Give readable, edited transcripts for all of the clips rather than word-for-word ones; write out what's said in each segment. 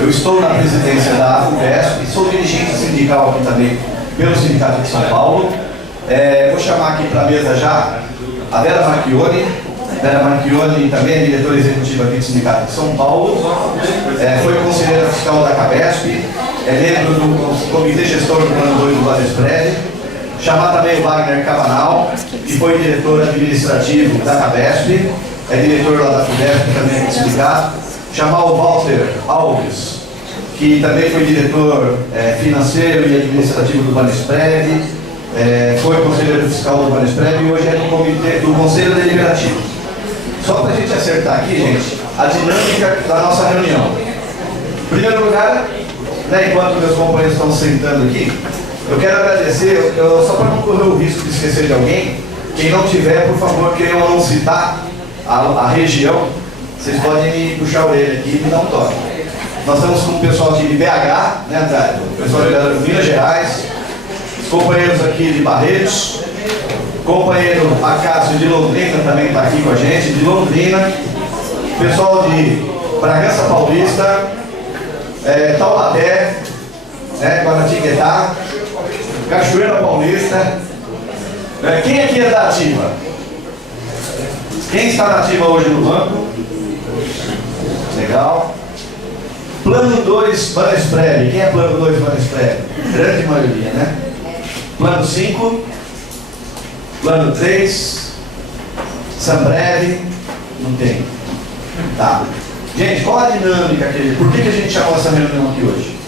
Eu estou na presidência da AFUVESP e sou dirigente sindical aqui também pelo Sindicato de São Paulo. Vou chamar aqui para a mesa já a Vera Marchioni. Vera Marchioni também é diretora executiva aqui do Sindicato de São Paulo. Foi conselheira fiscal da CABESP, é membro do Comitê Gestor do Plano 2 do Banesprev. Chamar também o Wagner Cabanal, que foi diretor administrativo da CABESP, é diretor lá da FUVESP também do Sindicato. Chamar o Walter Alves, que também foi diretor financeiro e administrativo do Banesprev, foi conselheiro fiscal do Banesprev e hoje é do Comitê do Conselho Deliberativo. Só para a gente acertar aqui, gente, a dinâmica da nossa reunião. Em primeiro lugar, enquanto meus companheiros estão sentando aqui, eu quero agradecer, só para não correr o risco de esquecer de alguém, quem não tiver, por favor, que eu não citar a região, vocês podem me puxar a orelha aqui e me dar um toque. Nós estamos com o pessoal de BH, né, Andrade? O pessoal de Minas Gerais, os companheiros aqui de Barretos, companheiro Acácio de Londrina também está aqui com a gente, de Londrina, pessoal de Bragança Paulista, Taubaté, Guaratinguetá, Cachoeira Paulista. Quem aqui é da ativa? Quem está na ativa hoje no banco? Legal. Plano 2 Banesprev. Quem é plano 2 Banesprev? Grande maioria, né? Plano 5. Plano 3. Sambrev. Não tem. Tá. Gente, qual a dinâmica aqui? Por que a gente chamou essa reunião aqui hoje?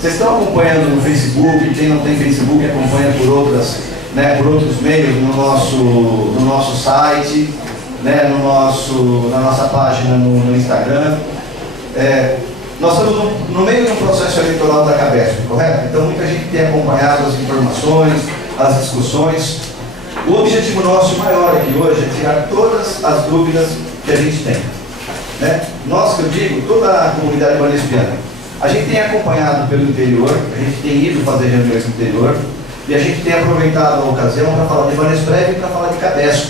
Vocês estão acompanhando no Facebook, quem não tem Facebook acompanha por outros meios, no nosso site, na nossa página no Instagram. Nós estamos no meio do processo eleitoral da CABESP, correto? Então muita gente tem acompanhado as informações, as discussões. O objetivo nosso maior aqui hoje é tirar todas as dúvidas que a gente tem. Nós, que eu digo, toda a comunidade banespiana, a gente tem acompanhado pelo interior, a gente tem ido fazer reuniões no interior e a gente tem aproveitado a ocasião para falar de Banesprev e para falar de CABESP.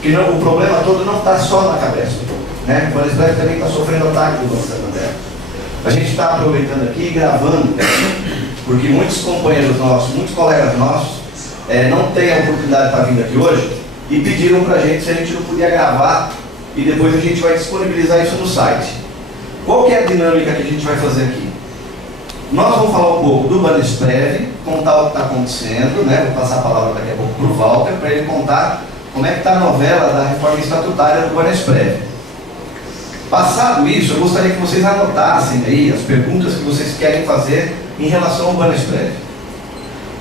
Porque o problema todo não está só na CABESP. O Banesprev também está sofrendo ataque do Banco Santander. A gente está aproveitando aqui e gravando, porque muitos companheiros nossos, muitos colegas nossos, não têm a oportunidade para vir aqui hoje e pediram para a gente se a gente não podia gravar e depois a gente vai disponibilizar isso no site. Qual que é a dinâmica que a gente vai fazer aqui? Nós vamos falar um pouco do Banesprev, contar o que está acontecendo, vou passar a palavra daqui a pouco para o Walter, para ele contar como é que está a novela da reforma estatutária do Banesprev. Passado isso, eu gostaria que vocês anotassem aí as perguntas que vocês querem fazer em relação ao Banesprev.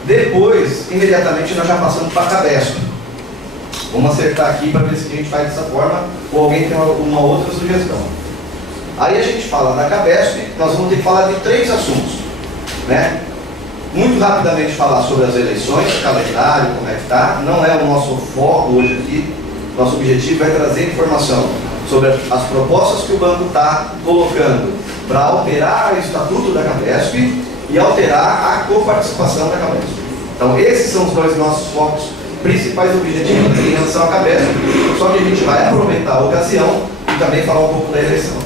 Depois, imediatamente, nós já passamos para a CABESP. Vamos acertar aqui para ver se a gente faz dessa forma ou alguém tem uma outra sugestão. Aí a gente fala da CABESP, nós vamos ter que falar de 3 assuntos. Muito rapidamente falar sobre as eleições, calendário, como é que está. Não é o nosso foco hoje aqui. Nosso objetivo é trazer informação sobre as propostas que o banco está colocando para alterar o estatuto da CABESP e alterar a coparticipação da CABESP. Então esses são os 2 nossos focos principais objetivos em relação à CABESP. Só que a gente vai aproveitar a ocasião e também falar um pouco da eleição.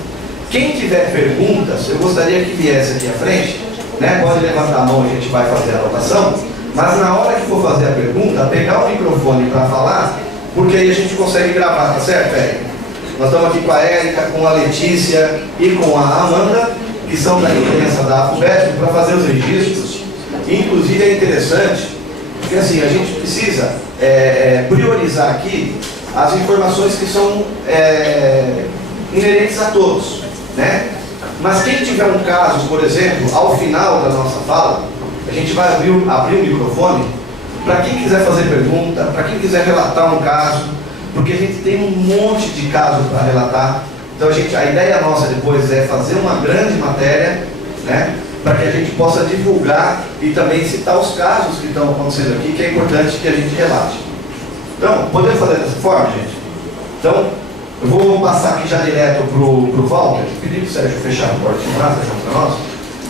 Quem tiver perguntas, eu gostaria que viesse aqui à frente, pode levantar a mão e a gente vai fazer a anotação, mas na hora que for fazer a pergunta, pegar o microfone para falar, porque aí a gente consegue gravar, tá certo, Érica? Nós estamos aqui com a Érica, com a Letícia e com a Amanda, que são da imprensa da AFUVESP, para fazer os registros. Inclusive é interessante, porque assim, a gente precisa priorizar aqui as informações que são inerentes a todos. Mas quem tiver um caso, por exemplo, ao final da nossa fala, a gente vai abrir o microfone para quem quiser fazer pergunta, para quem quiser relatar um caso, porque a gente tem um monte de casos para relatar. Então a ideia nossa depois é fazer uma grande matéria, para que a gente possa divulgar e também citar os casos que estão acontecendo aqui, que é importante que a gente relate. Então, podemos fazer dessa forma, gente? Então, eu vou passar aqui já direto para o Walter, pedir para o Sérgio fechar a porta de casa, para nós,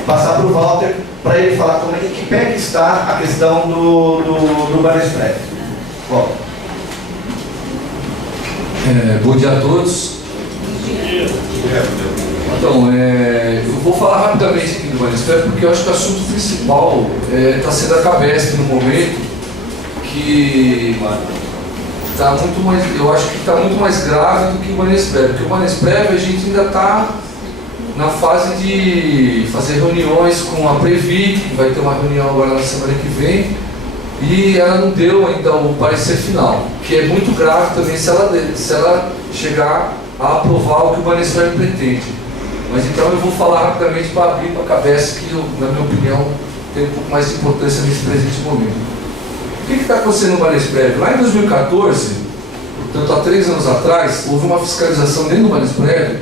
passar para o Walter, para ele falar como em que pé que está a questão do Banesprev. Walter. Bom dia a todos. Então, eu vou Banesprev, porque eu acho que o assunto principal está sendo a Cabesp no momento, que está muito mais, eu acho que está muito mais grave do que o Banesprev, porque o Banesprev a gente ainda está na fase de fazer reuniões com a Previc, que vai ter uma reunião agora na semana que vem, e ela não deu ainda o parecer final, que é muito grave também se ela chegar a aprovar o que o Banesprev pretende. Mas então eu vou falar rapidamente para abrir para a Cabesp, que na minha opinião tem um pouco mais de importância nesse presente momento. O que está acontecendo no Banesprev? Lá em 2014, portanto há 3 anos atrás, houve uma fiscalização dentro do Banesprev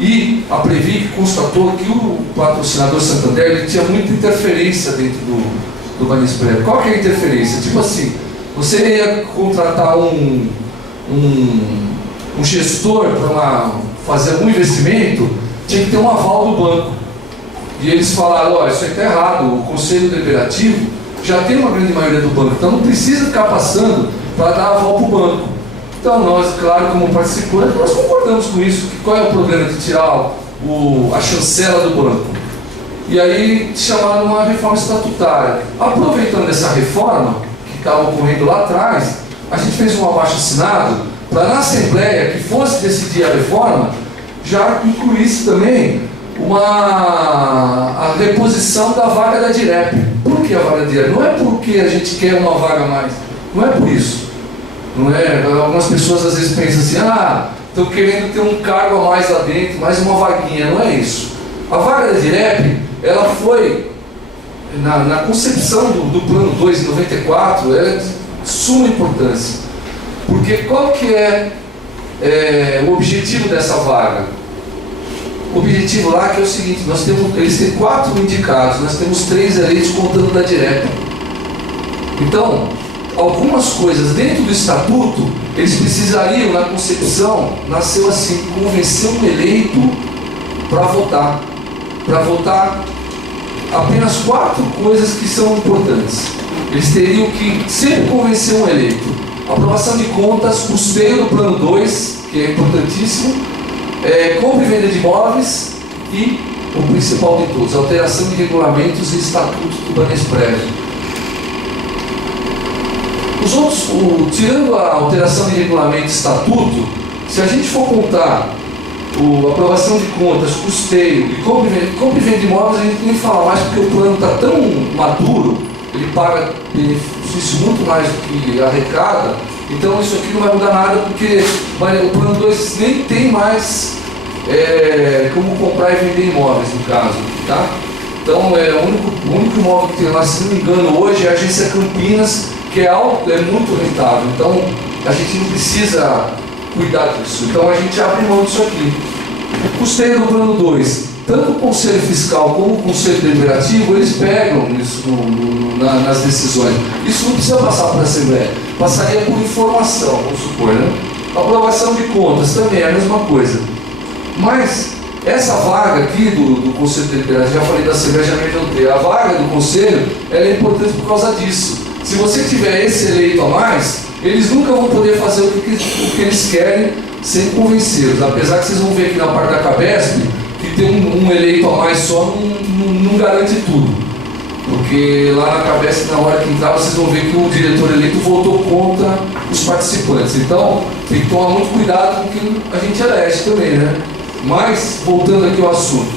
e a Previc constatou que o patrocinador Santander ele tinha muita interferência dentro do Banesprev. Qual que é a interferência? Tipo assim, você ia contratar um gestor para fazer um investimento, tinha que ter um aval do banco. E eles falaram, olha, isso aí está errado, o Conselho Deliberativo já tem uma grande maioria do banco, então não precisa ficar passando para dar aval para o banco. Então nós, claro, como participantes, nós concordamos com isso. Qual é o problema de tirar a chancela do banco? E aí chamaram uma reforma estatutária. Aproveitando essa reforma, que estava ocorrendo lá atrás, a gente fez um abaixo-assinado para na Assembleia, que fosse decidir a reforma, já incluísse também a reposição da vaga da DIREP. Por que a vaga da DIREP? Não é porque a gente quer uma vaga a mais, não é por isso. Não é? Algumas pessoas às vezes pensam assim, estou querendo ter um cargo a mais lá dentro, mais uma vaguinha, não é isso. A vaga da DIREP, ela foi, na concepção do plano 2 em 94, ela é de suma importância. Porque qual que é o objetivo dessa vaga? O objetivo lá que é o seguinte, eles têm 4 indicados, nós temos 3 eleitos contando da DIREP. Então, algumas coisas dentro do estatuto, eles precisariam, na concepção, nasceu assim, convencer um eleito para votar. Para votar apenas 4 coisas que são importantes. Eles teriam que sempre convencer um eleito. Aprovação de contas, custeio do plano 2, que é importantíssimo, compra e venda de imóveis e, o principal de todos, alteração de regulamentos e estatutos do Banesprev. Os outros, tirando a alteração de regulamento e estatuto, se a gente for contar aprovação de contas, custeio e compra e venda de imóveis, a gente nem fala mais porque o plano está tão maduro, ele paga benefício muito mais do que arrecada, então isso aqui não vai mudar nada porque o plano 2 nem tem mais como comprar e vender imóveis no caso, tá? Então o único imóvel que tem lá, se não me engano, hoje é a agência Campinas, que é muito rentável, então a gente não precisa cuidar disso, então a gente abre mão disso aqui. O custeio do plano 2, tanto o Conselho Fiscal como o Conselho Deliberativo, eles pegam isso nas decisões. Isso não precisa passar para a Assembleia, passaria por informação, vamos supor, né? A aprovação de contas também é a mesma coisa. Mas essa vaga aqui do Conselho Deliberativo, já falei da Assembleia, já me adiantei, a vaga do Conselho ela é importante por causa disso. Se você tiver esse eleito a mais, eles nunca vão poder fazer o que eles querem sem convencê-los. Apesar que vocês vão ver aqui na parte da Cabesp, que ter um eleito a mais só não garante tudo. Porque lá na Cabesp, na hora que entrar, vocês vão ver que o diretor eleito votou contra os participantes. Então, tem que tomar muito cuidado com o que a gente elege também, né? Mas, voltando aqui ao assunto,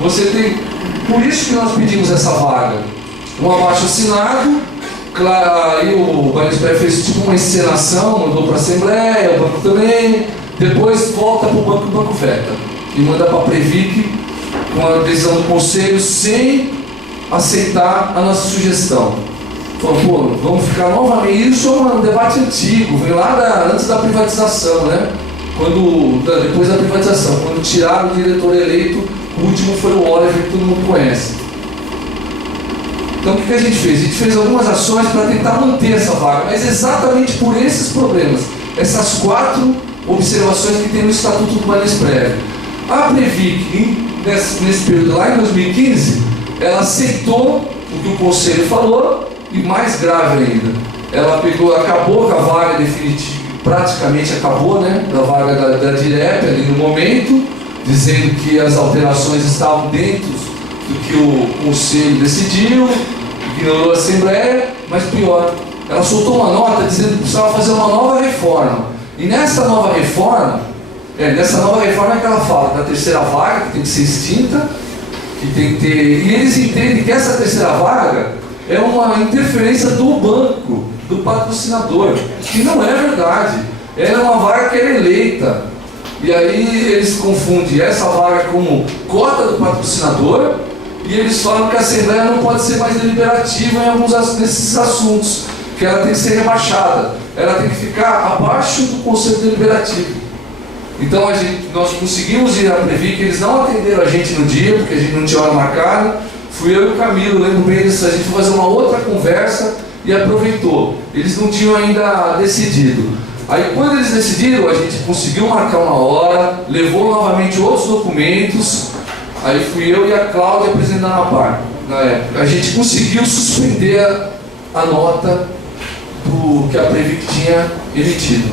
você tem... Por isso que nós pedimos essa vaga. Um abaixo-assinado, claro, aí o Banesprev fez tipo uma encenação, mandou para a Assembleia, o banco também, depois volta para o banco veta e manda para a Previc com a decisão do Conselho sem aceitar a nossa sugestão. Falou, vamos ficar novamente, isso é um debate antigo, vem lá antes da privatização, né? Depois da privatização, quando tiraram o diretor eleito, o último foi o Oliver, que todo mundo conhece. Então o que a gente fez? A gente fez algumas ações para tentar manter essa vaga, mas exatamente por esses problemas, essas 4 observações que tem no Estatuto do Banesprev. A Previc, nesse período lá em 2015, ela aceitou o que o Conselho falou, e mais grave ainda, ela acabou com a vaga definitiva, praticamente acabou, né, da vaga da DIREP ali no momento, dizendo que as alterações estavam dentro do que o Conselho decidiu, ignorou a Assembleia, mas pior, ela soltou uma nota dizendo que precisava fazer uma nova reforma. E nessa nova reforma é que ela fala da terceira vaga, que tem que ser extinta, que tem que ter... E eles entendem que essa terceira vaga é uma interferência do banco, do patrocinador, que não é verdade. Ela é uma vaga que é eleita. E aí eles confundem essa vaga como cota do patrocinador e eles falam que a Assembleia não pode ser mais deliberativa em alguns desses assuntos, que ela tem que ser rebaixada, ela tem que ficar abaixo do Conselho Deliberativo. Então nós conseguimos ir à Previc, eles não atenderam a gente no dia, porque a gente não tinha hora marcada. Fui eu e o Camilo, lembro bem disso, a gente foi fazer uma outra conversa e aproveitou. Eles não tinham ainda decidido. Aí quando eles decidiram, a gente conseguiu marcar uma hora, levou novamente outros documentos, aí fui eu e a Cláudia apresentando a par. Na época, a gente conseguiu suspender a nota que a Previc tinha emitido.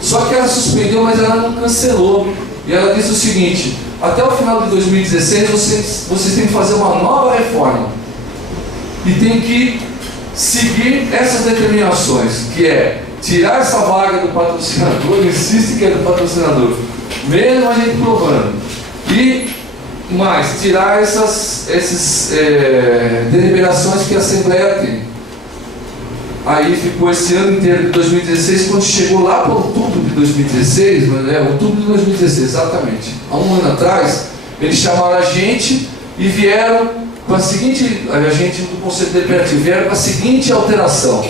Só que ela suspendeu, mas ela não cancelou. E ela disse o seguinte: até o final de 2016 vocês têm que fazer uma nova reforma. E tem que seguir essas determinações, que é tirar essa vaga do patrocinador, insiste que é do patrocinador, mesmo a gente provando. E mais, tirar essas deliberações que a Assembleia tem. Aí ficou esse ano inteiro de 2016, quando chegou lá para outubro de 2016, outubro de 2016, exatamente, há um ano atrás, eles chamaram a gente e vieram com a seguinte, a gente do Conselho Deliberativo, vieram com a seguinte alteração: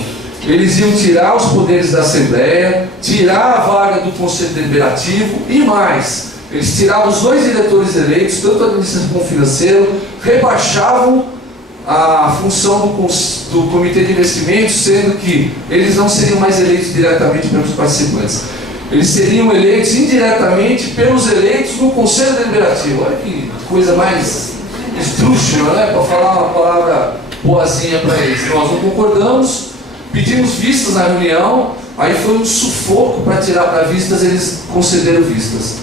eles iam tirar os poderes da Assembleia, tirar a vaga do Conselho Deliberativo e mais, eles tiravam os dois diretores eleitos, tanto administrativo como financeiro, rebaixavam a função do Comitê de Investimentos, sendo que eles não seriam mais eleitos diretamente pelos participantes. Eles seriam eleitos indiretamente pelos eleitos no Conselho Deliberativo. Olha que coisa mais esdrúxula, né? Para falar uma palavra boazinha para eles. Nós não concordamos, pedimos vistas na reunião, aí foi um sufoco para tirar para vistas, eles concederam vistas.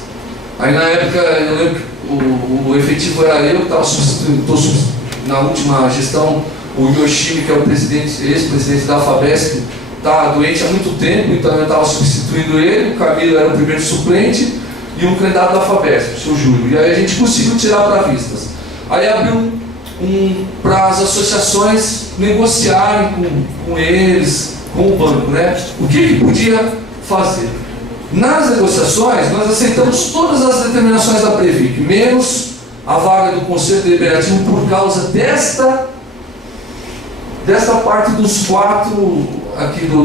Aí na época, eu lembro que o efetivo era eu que estava substituindo. Na última gestão, o Yoshimi, que é o ex-presidente da FABESP, está doente há muito tempo, então eu estava substituindo ele, o Camilo era o primeiro suplente, e um candidato da FABESP, o seu Júlio. E aí a gente conseguiu tirar para vistas. Aí abriu para as associações negociarem com eles, com o banco, né? O que podia fazer? Nas negociações, nós aceitamos todas as determinações da Previc, menos a vaga do Conselho Deliberativo, por causa desta parte dos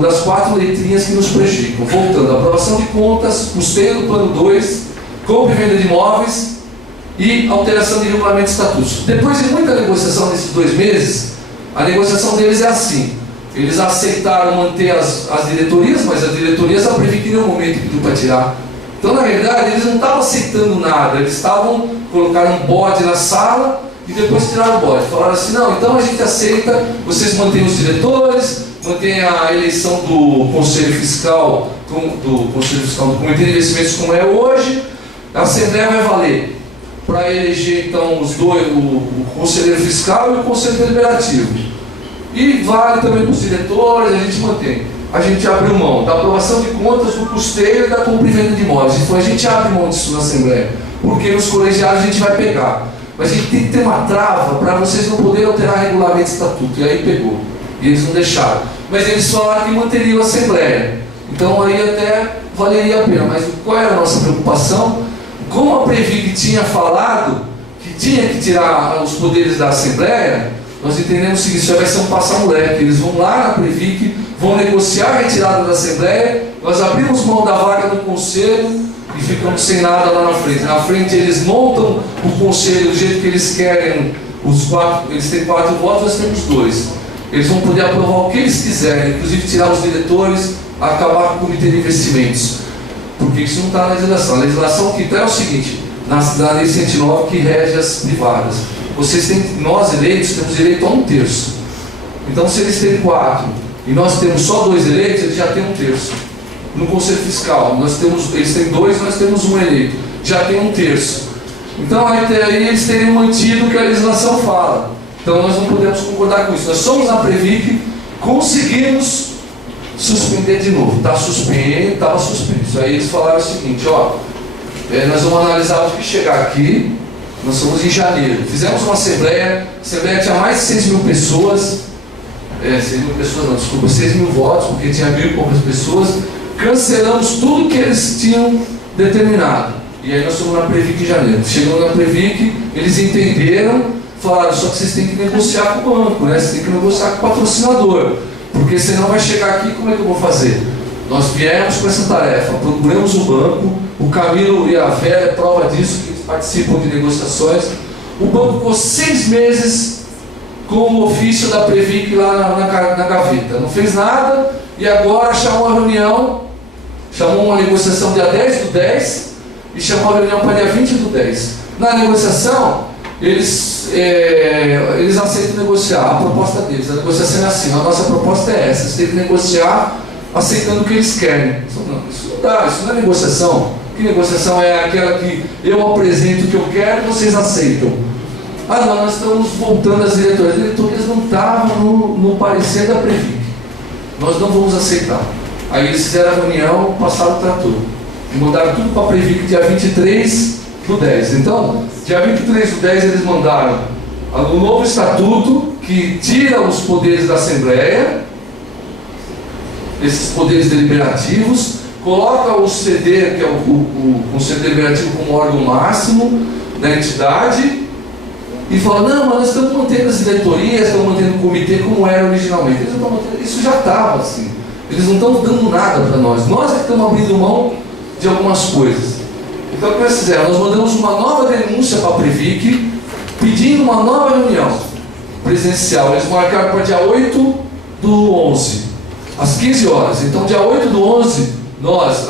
das quatro letrinhas que nos prejudicam. Voltando, aprovação de contas, custeio do plano 2, compra e venda de imóveis e alteração de regulamento de estatutos. Depois de muita negociação nesses 2 meses, a negociação deles é assim: eles aceitaram manter as diretorias, mas as diretorias a Previc em nenhum momento pediu para tirar. Então, na verdade, eles não estavam aceitando nada, eles colocaram um bode na sala e depois tiraram o bode. Falaram assim: não, então a gente aceita, vocês mantêm os diretores, mantêm a eleição do Conselho Fiscal, do Comitê de Investimentos como é hoje, a Assembleia vai valer para eleger então os dois, o Conselheiro Fiscal e o Conselho Deliberativo. E vale também para os diretores, a gente mantém. A gente abriu mão da aprovação de contas, do custeio e da compra e venda de imóveis. Então a gente abre mão disso na Assembleia, porque nos colegiados a gente vai pegar. Mas a gente tem que ter uma trava para vocês não poderem alterar regulamento e estatuto. E aí pegou. E eles não deixaram. Mas eles falaram que manteriam a Assembleia. Então aí até valeria a pena. Mas qual era a nossa preocupação? Como a Previc tinha falado que tinha que tirar os poderes da Assembleia, nós entendemos o seguinte: já vai ser um passa-moleque. Eles vão lá na Previc, vão negociar a retirada da Assembleia, nós abrimos mão da vaga do Conselho e ficamos sem nada lá na frente. Na frente eles montam o Conselho do jeito que eles querem, eles têm 4 votos, nós temos 2. Eles vão poder aprovar o que eles quiserem, inclusive tirar os diretores, acabar com o Comitê de Investimentos. Porque isso não está na legislação. A legislação que está é o seguinte: na Lei 109, que rege as privadas, nós eleitos temos direito a 1/3. Então, se eles têm 4 e nós temos só 2 eleitos, eles já têm 1/3. No Conselho Fiscal, eles têm 2, nós temos 1 eleito, já tem 1/3. Então aí eles teriam mantido o que a legislação fala. Então nós não podemos concordar com isso. Nós somos a Previc, conseguimos suspender de novo. Está suspenso, estava suspenso. Aí eles falaram o seguinte, ó, nós vamos analisar o que chegar aqui. Nós somos em janeiro. Fizemos uma assembleia, a assembleia tinha mais de 6 mil pessoas. 6 mil pessoas não, desculpa, 6 mil votos, porque tinha 1.000 e poucas pessoas. Cancelamos tudo que eles tinham determinado. E aí nós fomos na Previc em janeiro. Chegamos na Previc, eles entenderam, falaram, só que vocês têm que negociar com o banco, né? Vocês têm que negociar com o patrocinador. Porque senão vai chegar aqui, como é que eu vou fazer? Nós viemos com essa tarefa, procuramos o banco, o Camilo e a Vera é prova disso, que eles participam de negociações. O banco ficou 6 meses com o ofício da Previc lá na gaveta. Não fez nada e agora chamou a reunião, chamou uma negociação dia 10/10 e chamou a reunião para dia 20/10. Na negociação, eles aceitam negociar a proposta deles. A negociação é assim, a nossa proposta é essa, vocês têm que negociar aceitando o que eles querem. Não, isso não dá, isso não é negociação. Que negociação é aquela que eu apresento o que eu quero e vocês aceitam? Ah não, nós estamos voltando às diretorias. As diretorias não estavam no parecer da Previc. Nós não vamos aceitar. Aí eles fizeram a reunião, passaram o trator. E mandaram tudo para a Previc dia 23/10. Então, dia 23/10 eles mandaram um novo estatuto que tira os poderes da Assembleia, esses poderes deliberativos, coloca o CD, que é o Conselho Deliberativo como órgão máximo da entidade, e fala, não, mas nós estamos mantendo as diretorias, estamos mantendo o comitê como era originalmente. Eles não estão mantendo, isso já estava assim. Eles não estão dando nada para nós. Nós é que estamos abrindo mão de algumas coisas. Então o que nós fizemos? Nós mandamos uma nova denúncia para a Previc, pedindo uma nova reunião presencial. Eles marcaram para dia 8/11, às 15 horas. Então dia 8/11, nós,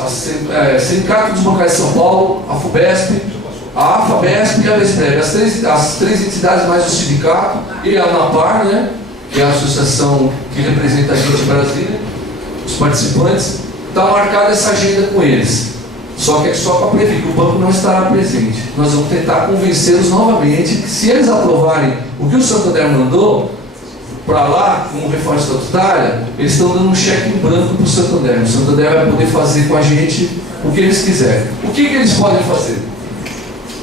Sindicato dos Bancários de São Paulo, a FUBESP, a AFABESP e a VESPREV, as três entidades mais o sindicato e a ANAPAR, né, que é a associação que representa a gente em Brasília, os participantes, está marcada essa agenda com eles. Só que é só para Previc, o banco não estará presente. Nós vamos tentar convencê-los novamente que se eles aprovarem o que o Santander mandou para lá, como reforma estatutária, eles estão dando um cheque em branco para o Santander. O Santander vai poder fazer com a gente o que eles quiserem. O que eles podem fazer?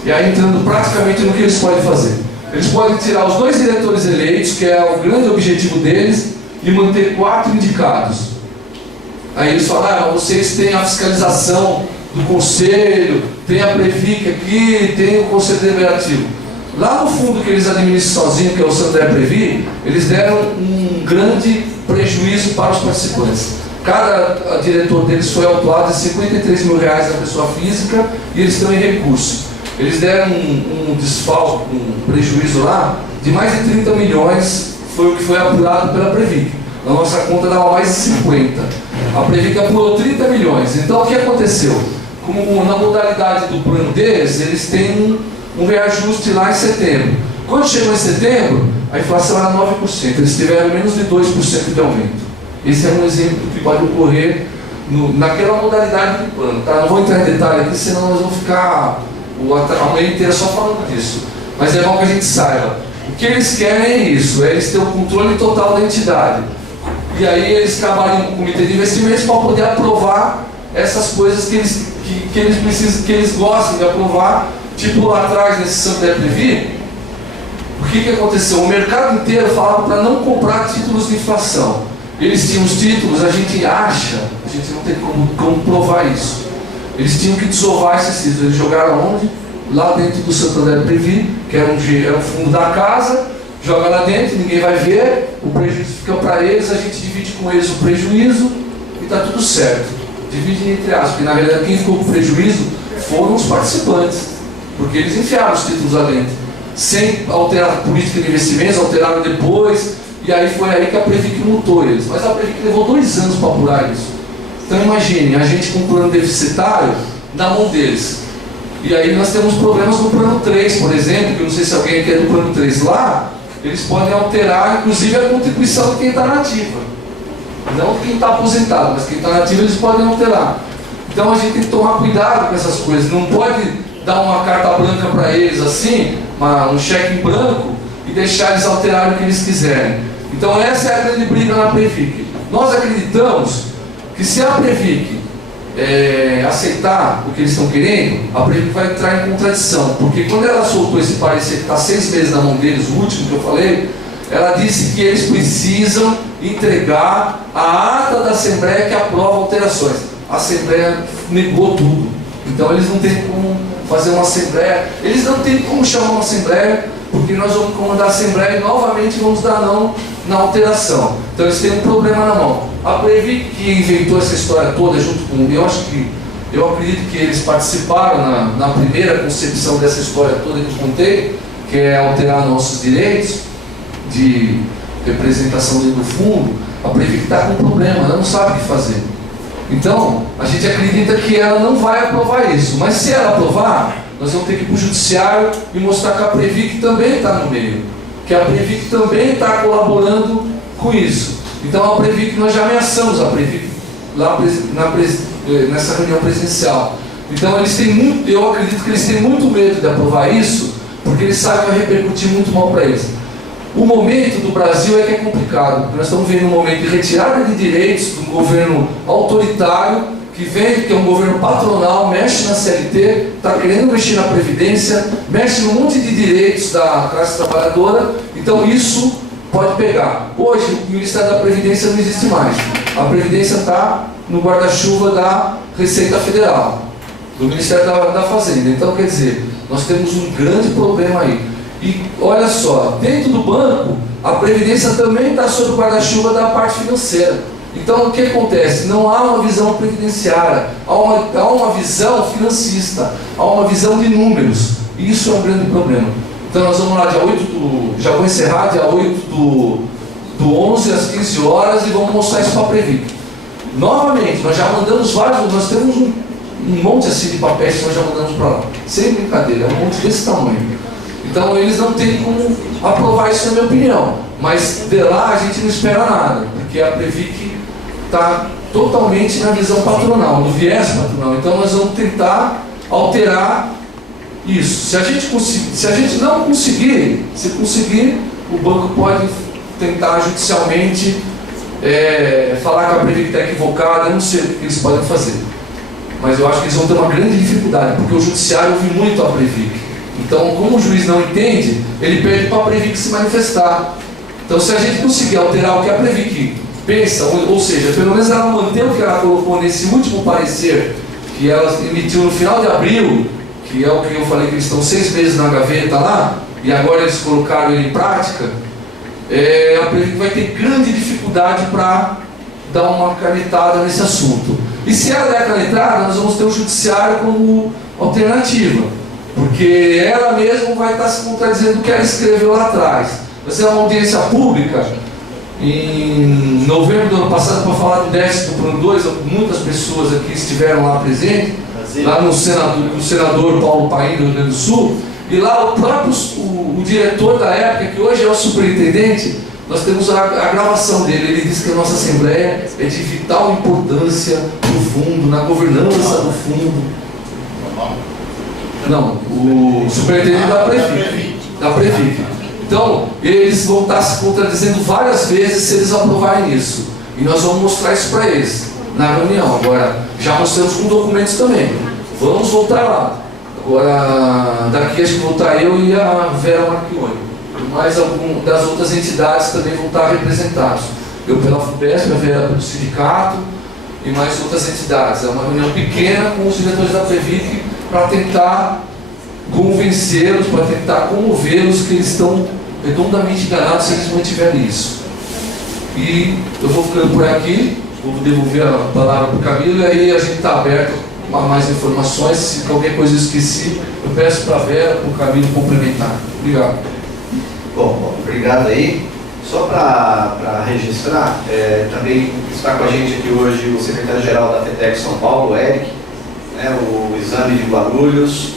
E aí entrando praticamente no que eles podem fazer. Eles podem tirar os 2 diretores eleitos, que é o grande objetivo deles, e manter 4 indicados. Aí eles falam, vocês têm a fiscalização do Conselho, tem a Previc aqui, tem o Conselho Deliberativo. Lá no fundo que eles administram sozinhos, que é o Santander Previ, eles deram um grande prejuízo para os participantes. Cada diretor deles foi autuado de R$53 mil da pessoa física e eles estão em recurso. Eles deram um desfalque, um prejuízo lá de mais de 30 milhões, foi o que foi apurado pela Previc. Na nossa conta dava mais de 50. A Previc apurou 30 milhões. Então o que aconteceu? Como na modalidade do plano deles, eles têm um reajuste lá em setembro. Quando chegou em setembro, a inflação era 9%. Eles tiveram menos de 2% de aumento. Esse é um exemplo que pode ocorrer naquela modalidade do plano. Tá? Não vou entrar em detalhe aqui, senão nós vamos ficar a manhã inteira só falando disso. Mas é bom que a gente saiba. O que eles querem é isso, é eles terem o controle total da entidade. E aí eles trabalham com o comitê de investimentos para poder aprovar essas coisas que eles precisam, que eles gostam de aprovar, tipo lá atrás nesse Santander Previ. O que aconteceu? O mercado inteiro falava para não comprar títulos de inflação. Eles tinham os títulos, a gente acha, a gente não tem como provar isso. Eles tinham que desovar esses títulos. Eles jogaram onde? Lá dentro do Santander Previ, que era um fundo da casa, joga lá dentro, ninguém vai ver, o prejuízo fica para eles, a gente divide com eles o prejuízo e está tudo certo. Divide entre aspas, porque na verdade quem ficou com prejuízo foram os participantes, porque eles enfiaram os títulos lá dentro, sem alterar a política de investimentos, alteraram depois, e aí foi aí que a Previc multou eles. Mas a Previc levou 2 anos para apurar isso. Então imagine, a gente com um plano deficitário na mão deles. E aí nós temos problemas no plano 3, por exemplo, que eu não sei se alguém aqui é do plano 3 lá, eles podem alterar, inclusive, a contribuição de quem está na ativa. Não quem está aposentado, mas quem está na ativa eles podem alterar. Então a gente tem que tomar cuidado com essas coisas. Não pode dar uma carta branca para eles assim, um cheque em branco, e deixar eles alterarem o que eles quiserem. Então essa é a grande briga na Previc. Nós acreditamos que se a Previc aceitar o que eles estão querendo, a Previc vai entrar em contradição, porque quando ela soltou esse parecer que está 6 meses na mão deles, o último que eu falei, ela disse que eles precisam entregar a ata da Assembleia que aprova alterações. A Assembleia negou tudo. Então eles não têm como fazer uma Assembleia, eles não têm como chamar uma Assembleia, porque nós vamos comandar a Assembleia e novamente vamos dar não na alteração. Então eles têm um problema na mão. A Previc, que inventou essa história toda junto com... Eu acredito que eles participaram na primeira concepção dessa história toda que eu contei, que é alterar nossos direitos de representação dentro do fundo. A Previc está com um problema, ela não sabe o que fazer. Então, a gente acredita que ela não vai aprovar isso. Mas se ela aprovar, nós vamos ter que ir para o judiciário e mostrar que a Previc também está no meio. Que a Previc também está colaborando com isso. Então, a Previc, nós já ameaçamos a Previc lá nessa reunião presencial. Então, eles têm muito, eu acredito que eles têm muito medo de aprovar isso, porque eles sabem que vai repercutir muito mal para eles. O momento do Brasil é que é complicado, porque nós estamos vendo um momento de retirada de direitos de um governo autoritário, que é um governo patronal, mexe na CLT, está querendo mexer na Previdência, mexe num monte de direitos da classe trabalhadora. Então isso pode pegar. Hoje o Ministério da Previdência não existe mais. A Previdência está no guarda-chuva da Receita Federal, do Ministério da Fazenda. Então, quer dizer, nós temos um grande problema aí. E olha só, dentro do banco, a Previdência também está sob o guarda-chuva da parte financeira. Então, o que acontece? Não há uma visão previdenciária, há uma visão financista, há uma visão de números. E isso é um grande problema. Então, nós vamos lá, dia 8 já vou encerrar, dia 8 do 11 às 15 horas e vamos mostrar isso para a Previc. Novamente, nós já mandamos vários, nós temos um monte assim de papéis que nós já mandamos para lá. Sem brincadeira, é um monte desse tamanho. Então eles não têm como aprovar isso, na minha opinião. Mas de lá a gente não espera nada, porque a Previc está totalmente na visão patronal, no viés patronal. Então nós vamos tentar alterar isso. Se a gente não conseguir, se conseguir, o banco pode tentar judicialmente falar que a Previc está equivocada. Eu não sei o que eles podem fazer. Mas eu acho que eles vão ter uma grande dificuldade, porque o judiciário ouve muito a Previc. Então, como o juiz não entende, ele pede para a Previc se manifestar. Então, se a gente conseguir alterar o que a Previc pensa, ou seja, pelo menos ela manter o que ela colocou nesse último parecer, que ela emitiu no final de abril, que é o que eu falei que eles estão 6 meses na gaveta lá, e agora eles colocaram ele em prática, a Previc vai ter grande dificuldade para dar uma canetada nesse assunto. E se ela der a canetada, nós vamos ter o judiciário como alternativa. Porque ela mesma vai estar se contradizendo do que ela escreveu lá atrás. Vai ser uma audiência pública em novembro do ano passado para falar do déficit do plano 2. Muitas pessoas aqui estiveram lá presentes, lá no senador Paulo Paim do Rio Grande do Sul. E lá o próprio o diretor da época, que hoje é o superintendente, nós temos a gravação dele. Ele disse que a nossa Assembleia é de vital importância no fundo, na governança do fundo. Não, o superintendente da Previc. Então, eles vão estar se contradizendo várias vezes se eles aprovarem isso. E nós vamos mostrar isso para eles na reunião. Agora, já mostramos com documentos também. Vamos voltar lá. Agora, daqui acho que vou estar eu e a Vera Marchione. Mais algumas das outras entidades também vão estar representados. Eu pela FUBESP, a Vera pelo sindicato e mais outras entidades. É uma reunião pequena com os diretores da Previc para tentar convencê-los, para tentar comovê-los que eles estão redondamente enganados se eles mantiverem isso. E eu vou ficando por aqui, vou devolver a palavra para o Camilo, e aí a gente está aberto a mais informações. Se qualquer coisa eu esqueci, eu peço para a Vera, para o Camilo complementar. Obrigado. Bom, obrigado aí. Só para registrar, também está com a gente aqui hoje o secretário-geral da FETEC São Paulo, o Eric, o Exame de Guarulhos,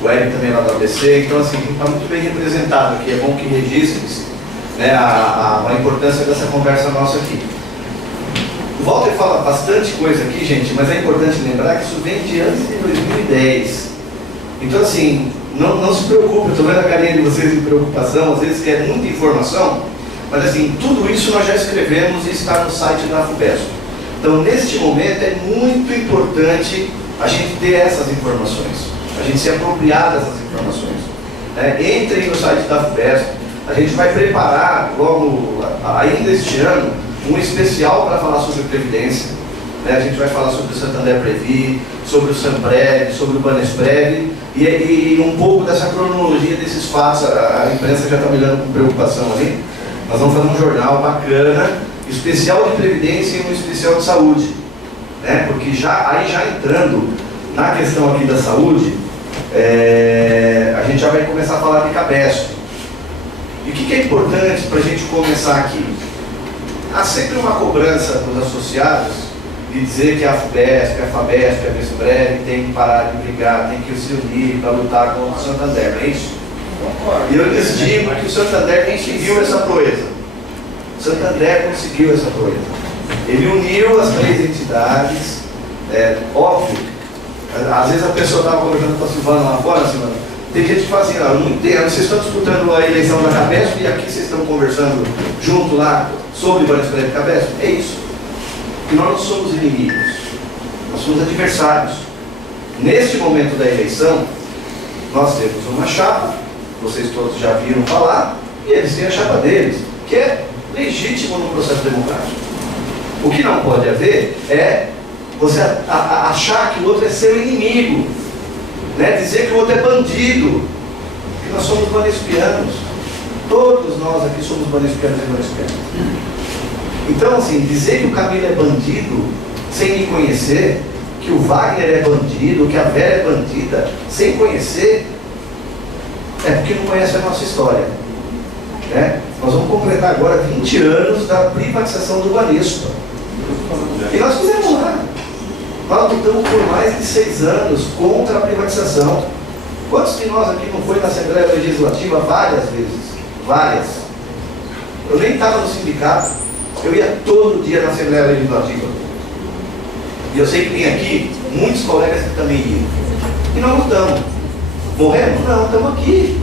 o Eric também lá do ABC. Então, assim, está muito bem representado aqui. É bom que registre-se a importância dessa conversa nossa aqui. O Walter fala bastante coisa aqui, gente, mas é importante lembrar que isso vem de antes de 2010. Então, assim, não se preocupe, eu estou vendo a carinha de vocês de preocupação, às vezes quer muita informação, mas assim, tudo isso nós já escrevemos e está no site da FUVESP. Então, neste momento, é muito importante a gente ter essas informações, a gente se apropriar dessas informações. Entrem no site da FUVESP, a gente vai preparar, logo, ainda este ano, um especial para falar sobre Previdência. A gente vai falar sobre o Santander Previ, sobre o Sanprev, sobre o Banesprev e um pouco dessa cronologia desses fatos. A imprensa já está me olhando com preocupação ali. Nós vamos fazer um jornal bacana, especial de Previdência e um especial de saúde. Porque já entrando na questão aqui da saúde, a gente já vai começar a falar de Cabesp. E o que é importante para a gente começar aqui? Há sempre uma cobrança dos associados de dizer que a FUVESP, a FABESP, a Vesprev tem que parar de brigar, tem que se unir para lutar contra o Santander, não é isso? E eu lhes digo que o Santander conseguiu essa proeza. O Santander conseguiu essa proeza. Ele uniu as três entidades, óbvio. Às vezes a pessoa estava conversando com a Silvana lá fora, Silvana, tem gente que fala assim, eu não entendo, vocês estão disputando a eleição da Cabesp e aqui vocês estão conversando junto lá sobre Banesprev e Cabesp. É isso. Que nós não somos inimigos, nós somos adversários. Neste momento da eleição, nós temos uma chapa, vocês todos já viram falar, e eles têm a chapa deles, que é legítimo no processo democrático. O que não pode haver é você achar que o outro é seu inimigo, dizer que o outro é bandido, que nós somos banespianos. Todos nós aqui somos banespianos e banespianos. Então, assim, dizer que o Camilo é bandido sem me conhecer, que o Wagner é bandido, que a Vera é bandida, sem conhecer, é porque não conhece a nossa história. Nós vamos completar agora 20 anos da privatização do Banespa. E nós fizemos lá. Nós lutamos por mais de 6 anos contra a privatização. Quantos de nós aqui não foi na Assembleia Legislativa várias vezes? Várias. Eu nem estava no sindicato. Eu ia todo dia na Assembleia Legislativa. E eu sei que tem aqui muitos colegas que também iam. E nós lutamos. Morremos? Não, estamos aqui.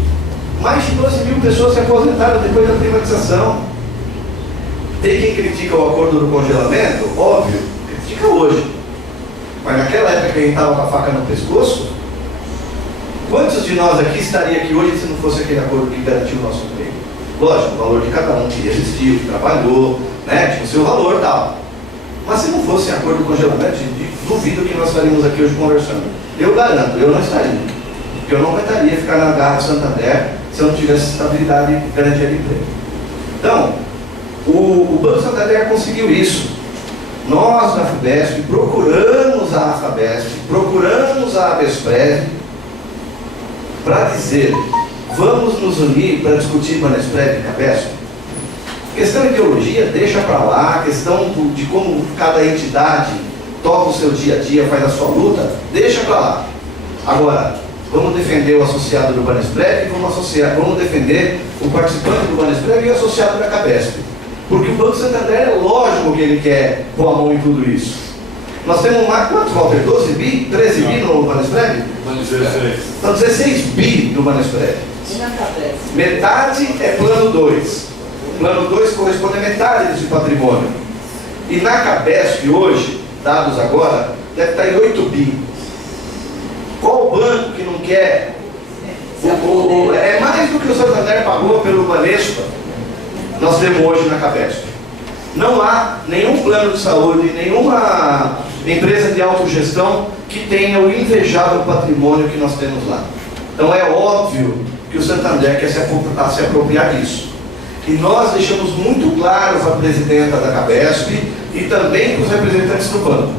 Mais de 12 mil pessoas se aposentaram depois da privatização. Tem quem critica o acordo do congelamento? Óbvio, critica hoje. Mas naquela época que a gente estava com a faca no pescoço, quantos de nós aqui estaria aqui hoje se não fosse aquele acordo que garantiu o nosso emprego? Lógico, o valor de cada um que existiu, que trabalhou, tinha o seu valor e tal. Mas se não fosse acordo de congelamento, duvido que nós estaríamos aqui hoje conversando. Eu garanto, eu não estaria. Porque eu não aguentaria ficar na garra do Santander se eu não tivesse estabilidade e garantia de emprego. Então, o Banco Santander conseguiu isso. Nós, da FUVESP, procuramos a FABESP, procuramos a Vesprev para dizer, vamos nos unir para discutir Banesprev e Cabesp. Questão de ideologia, deixa para lá. A questão de como cada entidade toca o seu dia a dia, faz a sua luta, deixa para lá. Agora, vamos defender o associado do Banesprev e vamos defender o participante do Banesprev e o associado da Cabesp. Porque o Banco Santander é lógico que ele quer pôr a mão em tudo isso. Nós temos mais, quantos, Walter? 12 bi? 13 bi no Banesprev? 16. Então 16 bi no Banesprev. Metade é plano 2. Plano 2 corresponde a metade desse patrimônio. E na Cabesp hoje, dados agora, deve estar em 8 bi. Qual banco que não quer? É mais do que o Santander pagou pelo Banespa. Nós temos hoje na Cabesp. Não há nenhum plano de saúde, nenhuma empresa de autogestão que tenha o invejável patrimônio que nós temos lá. Então é óbvio que o Santander quer se apropriar disso. E nós deixamos muito claro para a presidenta da Cabesp e também para os representantes do banco.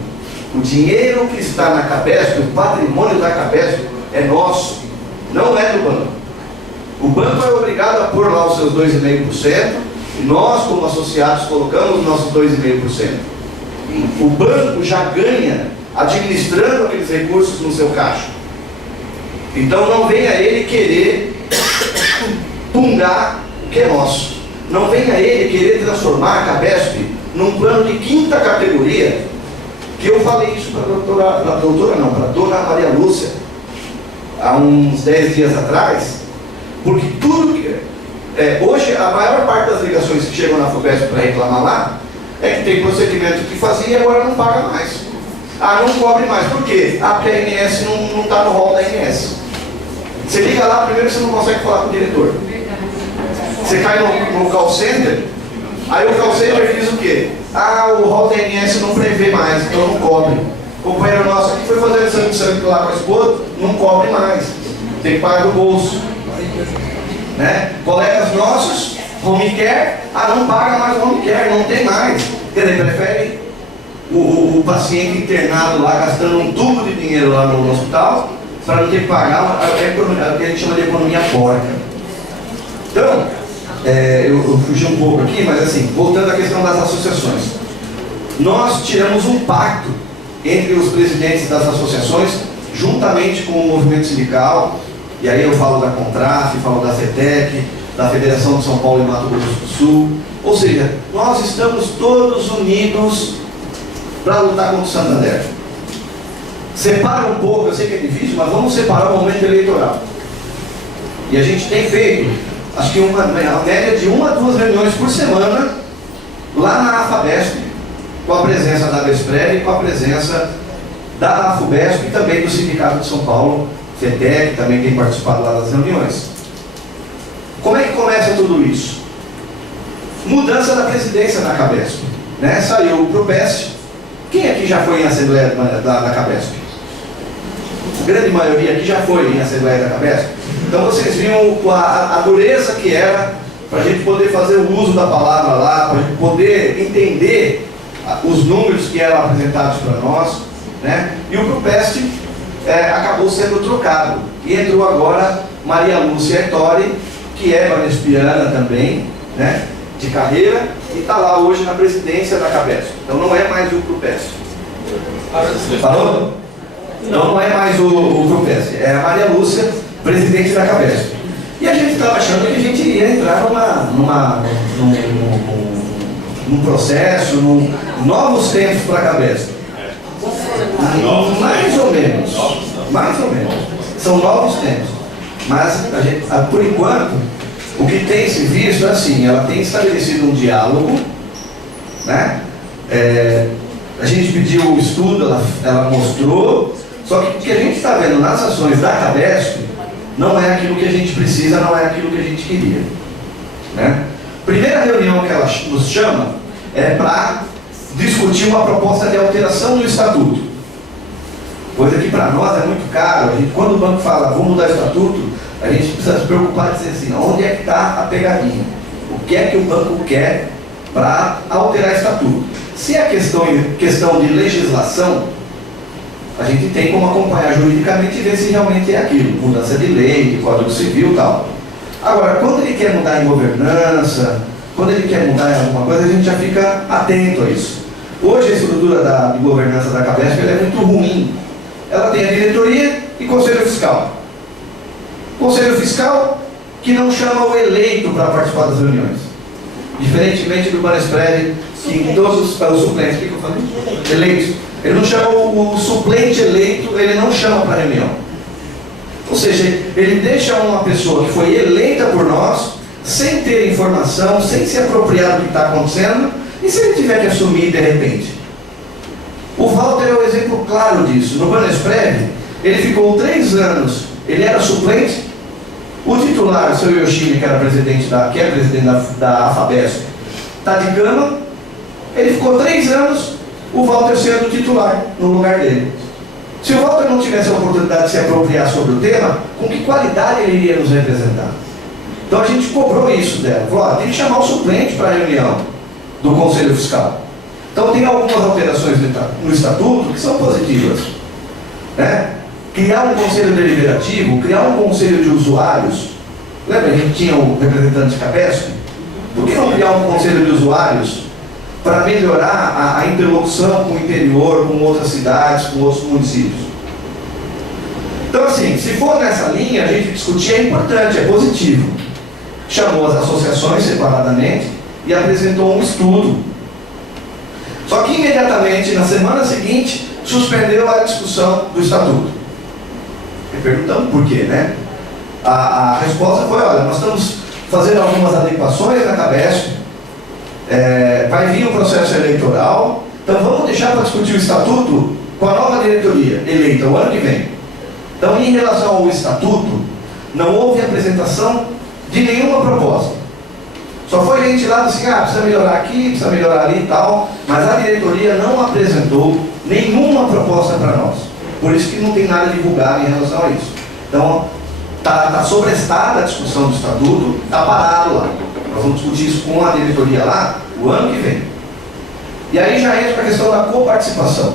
O dinheiro que está na Cabesp, o patrimônio da Cabesp é nosso, não é do banco. O banco é obrigado a pôr lá os seus 2,5%, e nós, como associados, colocamos os nossos 2,5%. O banco já ganha administrando aqueles recursos no seu caixa. Então não venha ele querer pungar o que é nosso. Não venha ele querer transformar a Cabesp num plano de 5ª categoria, que eu falei isso para a dona Maria Lúcia. há uns 10 dias atrás, porque tudo que... hoje, a maior parte das ligações que chegam na FUVESP para reclamar lá, é que tem procedimento que fazia e agora não paga mais. Ah, não cobre mais. Por quê? Ah, porque a ANS não está no rol da ANS. Você liga lá, primeiro você não consegue falar com o diretor. Você cai no call center, aí o call center diz o quê? Ah, o rol da ANS não prevê mais, então não cobre. O companheiro nosso aqui foi fazer exame de sangue lá com a esposa, não cobre mais. Tem que pagar do bolso. Né? Colegas nossos, home care, não paga mais home care, não tem mais. Quer dizer, prefere o paciente internado lá gastando um tubo de dinheiro lá no hospital para não ter que pagar o que a gente chama de economia porca. Então, eu fugi um pouco aqui, mas assim, voltando à questão das associações. Nós tiramos um pacto entre os presidentes das associações, juntamente com o movimento sindical, e aí eu falo da Contraf, falo da FETEC, da Federação de São Paulo e Mato Grosso do Sul. Ou seja, nós estamos todos unidos para lutar contra o Santander. Separa um pouco, eu sei que é difícil, mas vamos separar o momento eleitoral. E a gente tem feito, acho que a média de 1 a 2 reuniões por semana, lá na AFABESP, com a presença da Besprev e com a presença da AFUBESP e também do Sindicato de São Paulo, FETEC, também tem participado lá das reuniões. Como é que começa tudo isso? Mudança da presidência da CABESP. Né? Saiu para o PES. Quem aqui já foi em assembleia da CABESP? A grande maioria aqui já foi em assembleia da CABESP. Então vocês viram a dureza que era para a gente poder fazer o uso da palavra lá, para a gente poder entender os números que eram apresentados para nós. Né? E o PROPEST acabou sendo trocado. E entrou agora Maria Lúcia Ettore, que é banespiana também, né, de carreira, e está lá hoje na presidência da CABESP. Então não é mais o PROPEST. Falou? Então não é mais o PROPEST, é a Maria Lúcia, presidente da CABESP. E a gente estava achando que a gente ia entrar num processo, novos tempos para a CABESP. Mais ou menos. Mais ou menos. São novos tempos. Mas, por enquanto, o que tem se visto é assim, ela tem estabelecido um diálogo, né? A gente pediu o estudo, ela mostrou, só que o que a gente está vendo nas ações da CABESP não é aquilo que a gente precisa, não é aquilo que a gente queria. Né? Primeira reunião que ela nos chama é para discutir uma proposta de alteração do estatuto. Coisa que para nós é muito caro. Quando o banco fala, vamos mudar o estatuto, a gente precisa se preocupar e dizer assim, onde é que está a pegadinha? O que é que o banco quer para alterar o estatuto? Se é questão de legislação, a gente tem como acompanhar juridicamente e ver se realmente é aquilo. Mudança de lei, de Código Civil e tal. Agora, quando ele quer mudar em governança, quando ele quer mudar em alguma coisa, a gente já fica atento a isso. Hoje a estrutura de governança da CABESP é muito ruim. Ela tem a diretoria e conselho fiscal. Conselho fiscal que não chama o eleito para participar das reuniões. Diferentemente do Banesprev, que em todos os suplentes, o que eu falei? Eleitos. Ele não chama o suplente eleito, ele não chama para a reunião. Ou seja, ele deixa uma pessoa que foi eleita por nós, sem ter informação, sem se apropriar do que está acontecendo, e se ele tiver que assumir de repente. O Walter é o exemplo claro disso. No Banesprev, ele ficou 3 anos, ele era suplente. O titular, o seu Yoshimi, que é presidente da AFABESP, está de cama. Ele ficou 3 anos, o Walter sendo titular no lugar dele. Se o Walter não tivesse a oportunidade de se apropriar sobre o tema, com que qualidade ele iria nos representar? Então a gente cobrou isso dela. Falou, tem que chamar o suplente para a reunião do Conselho Fiscal. Então tem algumas alterações no estatuto que são positivas. Né? Criar um conselho deliberativo, criar um conselho de usuários. Lembra, a gente tinha o representante de CABESP? Por que não criar um conselho de usuários para melhorar a interlocução com o interior, com outras cidades, com outros municípios? Então assim, se for nessa linha, a gente discutir é importante, é positivo. Chamou as associações separadamente e apresentou um estudo. Só que imediatamente, na semana seguinte, suspendeu a discussão do estatuto. E perguntamos por quê, né? A resposta foi, olha, nós estamos fazendo algumas adequações na Cabesp, vai vir um processo eleitoral, então vamos deixar para discutir o estatuto com a nova diretoria eleita o ano que vem. Então, em relação ao estatuto, não houve apresentação de nenhuma proposta. Só foi ventilado assim, precisa melhorar aqui, precisa melhorar ali e tal, mas a diretoria não apresentou nenhuma proposta para nós. Por isso que não tem nada divulgado em relação a isso. Então, está sobrestada a discussão do estatuto, está parado lá. Nós vamos discutir isso com a diretoria lá o ano que vem. E aí já entra a questão da coparticipação.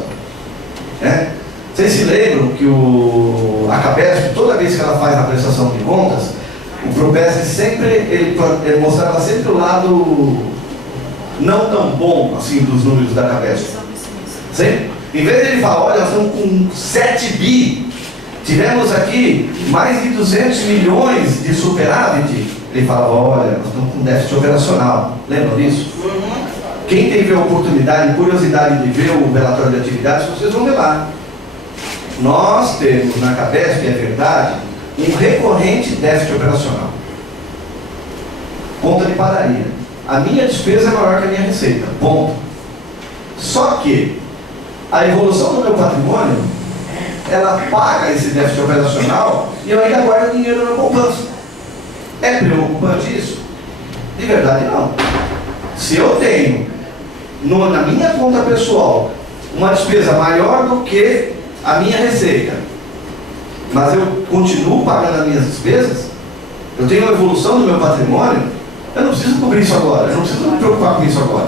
Né? Vocês se lembram que a Cabesp, toda vez que ela faz a prestação de contas, o Propesc sempre, ele mostrava sempre o lado não tão bom assim dos números da Cabesp. Sempre? Em vez de ele falar, olha, nós estamos com 7 bi, tivemos aqui mais de 200 milhões de superávit, ele falava, olha, nós estamos com déficit operacional. Lembram disso? Quem teve a oportunidade e curiosidade de ver o relatório de atividades, vocês vão ver lá. Nós temos na Cabesp, é verdade, um recorrente déficit operacional. Conta de padaria. A minha despesa é maior que a minha receita. Ponto. Só que a evolução do meu patrimônio, ela paga esse déficit operacional e eu ainda guardo dinheiro na poupança. É preocupante isso? De verdade, não. Se eu tenho na minha conta pessoal uma despesa maior do que a minha receita, mas eu continuo pagando as minhas despesas, eu tenho uma evolução do meu patrimônio, eu não preciso cobrir isso agora, eu não preciso me preocupar com isso agora.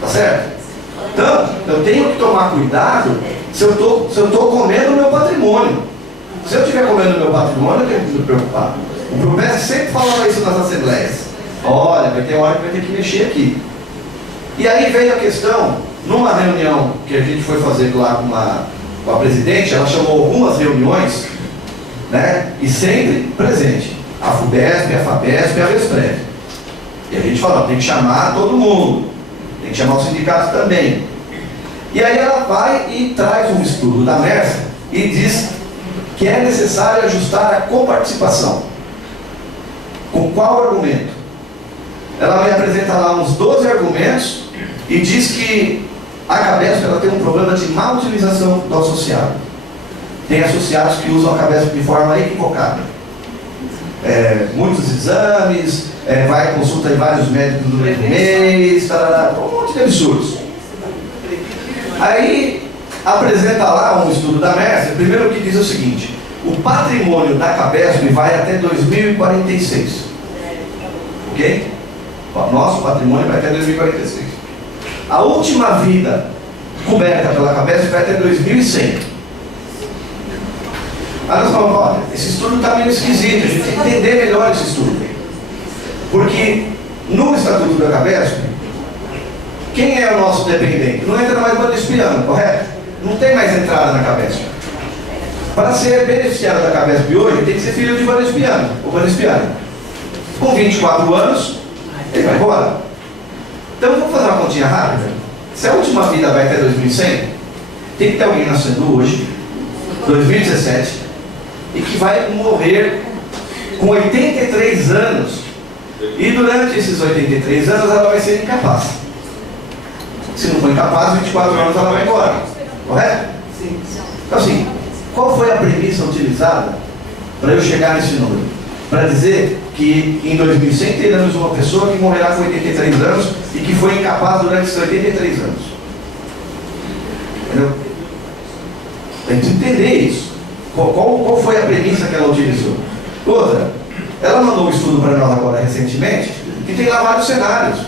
Tá certo? Então, eu tenho que tomar cuidado se eu estou comendo o meu patrimônio. Se eu estiver comendo o meu patrimônio, eu tenho que me preocupar. O Propesc sempre falava isso nas assembleias. Olha, vai ter hora que vai ter que mexer aqui. E aí veio a questão, numa reunião que a gente foi fazer lá com a presidente, ela chamou algumas reuniões, né, e sempre presente. A FUBESP, a FABESP e a VESPREV. E a gente falou, tem que chamar todo mundo, tem que chamar os sindicatos também. E aí ela vai e traz um estudo da Mercer e diz que é necessário ajustar a coparticipação. Com qual argumento? Ela me apresenta lá uns 12 argumentos e diz que a Cabesp ela tem um problema de má utilização do associado. Tem associados que usam a Cabesp de forma equivocada. Muitos exames, vai consulta em vários médicos no mesmo mês, um monte de absurdos. Aí apresenta lá um estudo da Mercer, primeiro que diz o seguinte: o patrimônio da Cabesp vai até 2046. Ok? O nosso patrimônio vai até 2046. A última vida coberta pela Cabesp vai até 2100. Aí nós falamos, olha, esse estudo está meio esquisito, a gente tem que entender melhor esse estudo. Porque no estatuto da Cabesp, quem é o nosso dependente? Não entra mais banespiano, correto? Não tem mais entrada na Cabesp. Para ser beneficiário da Cabesp hoje, tem que ser filho de banespiano, ou banespiano. Com 24 anos, ele vai embora. Então vamos fazer uma continha rápida. Se a última vida vai até 2100, tem que ter alguém nascendo hoje, 2017, e que vai morrer com 83 anos. E durante esses 83 anos ela vai ser incapaz. Se não for incapaz, 24 anos ela vai embora. Correto? Sim. Então assim, qual foi a premissa utilizada para eu chegar nesse número? Para dizer que em 2100 teremos uma pessoa que morrerá com 83 anos e que foi incapaz durante esses 83 anos. Entendeu? Tem que entender isso. Qual foi a premissa que ela utilizou? Outra, ela mandou um estudo para nós agora recentemente, que tem lá vários cenários.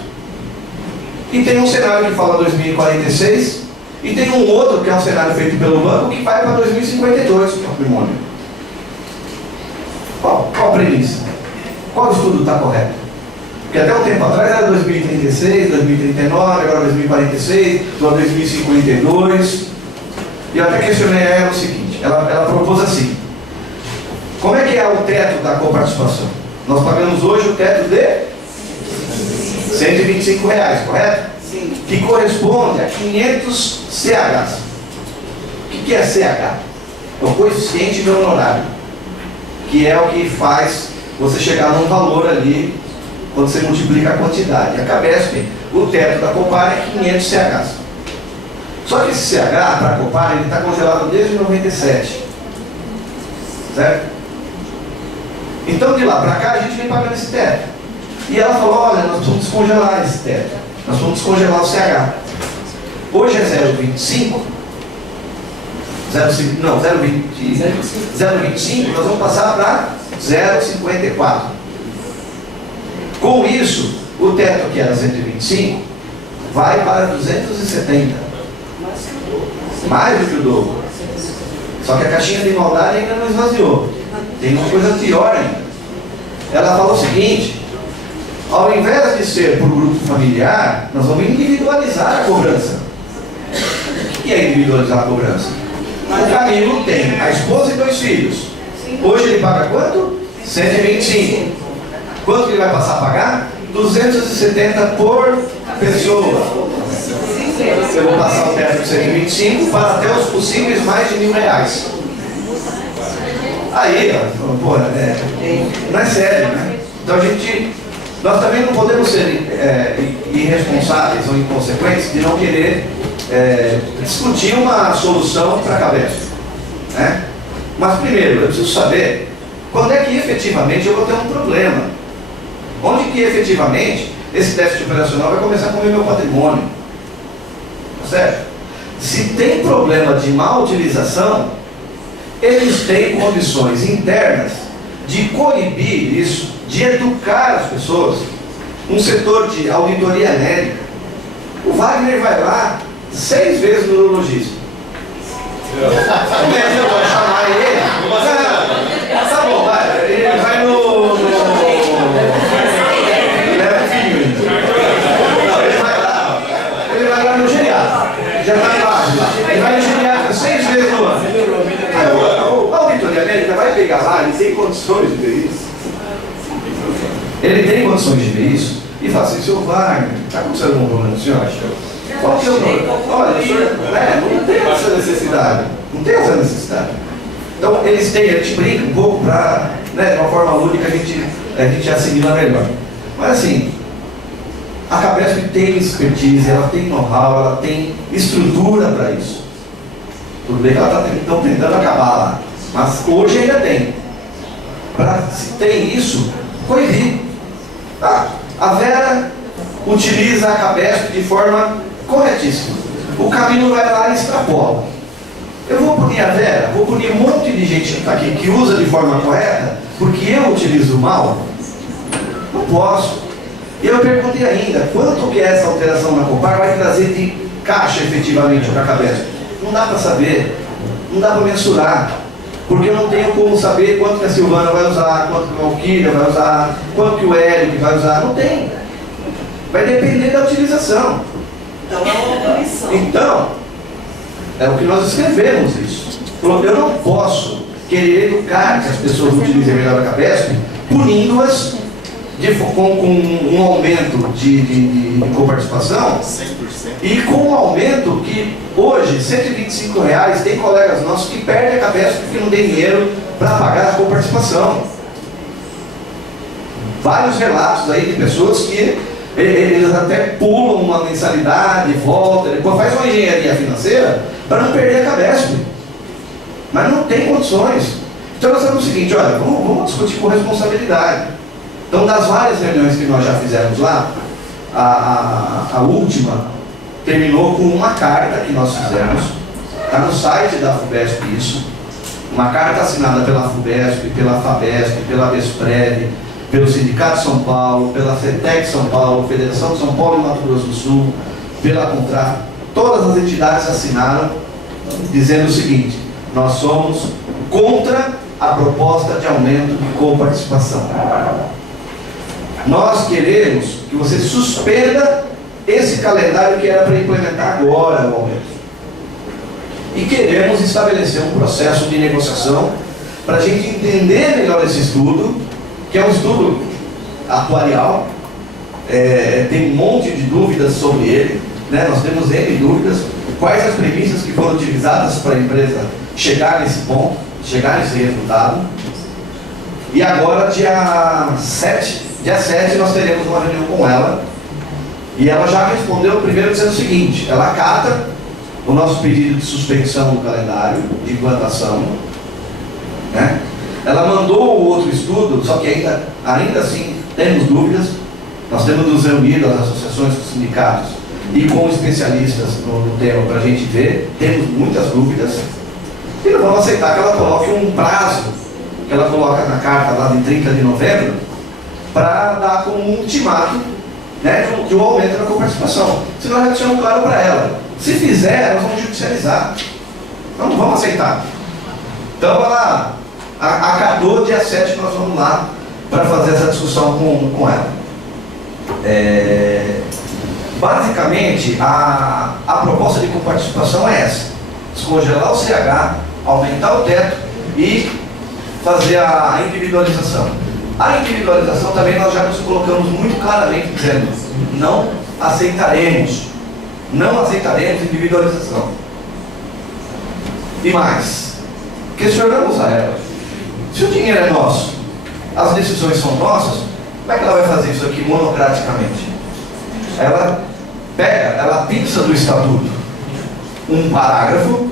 E tem um cenário que fala 2046, e tem um outro que é um cenário feito pelo banco que vai para 2052, o patrimônio. Qual a premissa? Qual estudo está correto? Porque até um tempo atrás era 2036, 2039, agora 2046, agora 2052. E eu até questionei ela o seguinte, ela propôs assim: como é que é o teto da coparticipação? Nós pagamos hoje o teto de R$125, correto? Sim. Que corresponde a 500 CHs. O que é CH? É o coeficiente de honorário. que é o que faz você chegar num valor ali, quando você multiplica a quantidade. A Cabesp, o teto da Copar é 500 CHs. Só que esse CH, para a Copar, ele está congelado desde 97. Certo? Então, de lá para cá, a gente vem pagando esse teto. E ela falou, olha, nós precisamos descongelar esse teto. Nós vamos descongelar o CH. Hoje é 0,25. 0,25, nós vamos passar para 0,54. Com isso, o teto que era 125 vai para 270. Mais do que o dobro. Só que a caixinha de igualdade ainda não esvaziou. Tem uma coisa pior ainda. Ela falou o seguinte: ao invés de ser por grupo familiar, nós vamos individualizar a cobrança. O que é individualizar a cobrança? O Camilo tem a esposa e 2 filhos. Hoje ele paga quanto? 125. Quanto que ele vai passar a pagar? 270 por pessoa. Eu vou passar o teto de 125 para até os possíveis mais de R$1.000. Aí, ó, pô, não é sério, né? Então nós também não podemos ser irresponsáveis ou inconsequentes de não querer discutir uma solução para a cabeça, né? Mas primeiro, eu preciso saber quando é que efetivamente eu vou ter um problema. Onde que efetivamente esse déficit operacional vai começar a comer meu patrimônio. Certo? Se tem problema de má utilização, eles têm condições internas de coibir isso, de educar as pessoas. Um setor de auditoria médica. O Wagner vai lá 6 vezes no urologista. O médico vai chamar ele. Tá bom, vai. Ele vai Ele vai lá no geriatra. Já está embaixo lá. Ele vai no geriatra 6 vezes no ano. A auditoria médica vai pegar lá, ele tem condições de ver isso. Ele tem condições de ver isso e fala assim: seu Wagner, está acontecendo algum problema, senhor? Qual que é o problema? Olha, o senhor não tem essa necessidade. Não tem essa necessidade. Então, a gente brinca um pouco para, de uma forma lúdica, a gente assimila melhor. Mas assim, a Cabesp tem expertise, ela tem know-how, ela tem estrutura para isso. Tudo bem que ela está tentando acabar lá, mas hoje ainda tem. Se tem isso, coibir. A Vera utiliza a Cabesp de forma corretíssima. O Camilo vai lá e extrapola. Eu vou punir a Vera, vou punir um monte de gente que está aqui que usa de forma correta, porque eu utilizo mal? Não posso. E eu perguntei ainda, quanto que essa alteração na Copar vai trazer de caixa efetivamente para a Cabesp? Não dá para saber, não dá para mensurar, porque eu não tenho como saber quanto que a Silvana vai usar, quanto que o Alquíria vai usar, quanto que o Hélio vai usar, não tem. Vai depender da utilização. Então é uma punição. Então, é o que nós escrevemos isso. Eu não posso querer educar que as pessoas utilizem melhor a Cabesp, punindo-as com um aumento de coparticipação 100%. E com um aumento que hoje, R$125, tem colegas nossos que perdem a Cabesp porque não tem dinheiro para pagar a coparticipação. Vários relatos aí de pessoas que eles até pulam uma mensalidade, voltam, depois faz uma engenharia financeira para não perder a Cabesp. Mas não tem condições. Então nós temos o seguinte: olha, vamos discutir com responsabilidade. Então, das várias reuniões que nós já fizemos lá, a última terminou com uma carta que nós fizemos. Está no site da FUBESP isso. Uma carta assinada pela FUBESP, pela FABESP, pela BESPREV, pelo Sindicato de São Paulo, pela FETEC São Paulo, Federação de São Paulo e Mato Grosso do Sul, pela Contrato. Todas as entidades assinaram dizendo o seguinte: nós somos contra a proposta de aumento de coparticipação. Nós queremos que você suspenda esse calendário que era para implementar agora o aumento. E queremos estabelecer um processo de negociação para a gente entender melhor esse estudo, que é um estudo atuarial, tem um monte de dúvidas sobre ele, né? Nós temos N dúvidas, quais as premissas que foram utilizadas para a empresa chegar nesse ponto, chegar nesse resultado. E agora, dia 7, nós teremos uma reunião com ela. E ela já respondeu primeiro dizendo o seguinte: ela acata o nosso pedido de suspensão do calendário de implantação, né? Ela mandou o outro estudo, só que ainda assim temos dúvidas. Nós temos nos reunido, as associações, os sindicatos e com especialistas no tema para a gente ver. Temos muitas dúvidas e não vamos aceitar que ela coloque um prazo, que ela coloca na carta lá de 30 de novembro, para dar como um ultimato, né, de um aumento da coparticipação. Se nós já deixamos claro para ela, se fizer, nós vamos judicializar. Nós não vamos aceitar. Então ela acatou, dia 7 nós vamos lá para fazer essa discussão com ela. Basicamente, a proposta de coparticipação é essa: descongelar o CH, aumentar o teto e fazer a individualização. A individualização também nós já nos colocamos muito claramente dizendo: não aceitaremos individualização. E mais, questionamos a ela: se o dinheiro é nosso, as decisões são nossas, como é que ela vai fazer isso aqui monocraticamente? Ela pinça do estatuto um parágrafo,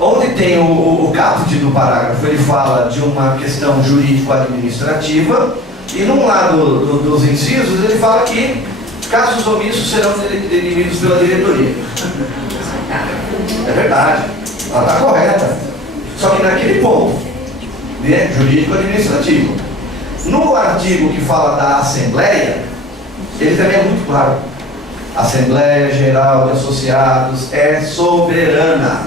onde tem o caput do parágrafo, ele fala de uma questão jurídico-administrativa, e num lado dos incisos ele fala que casos omissos serão dirimidos pela diretoria. É verdade, ela está correta. Só que naquele ponto, né, jurídico-administrativo. No artigo que fala da Assembleia, ele também é muito claro: a Assembleia Geral de Associados é soberana.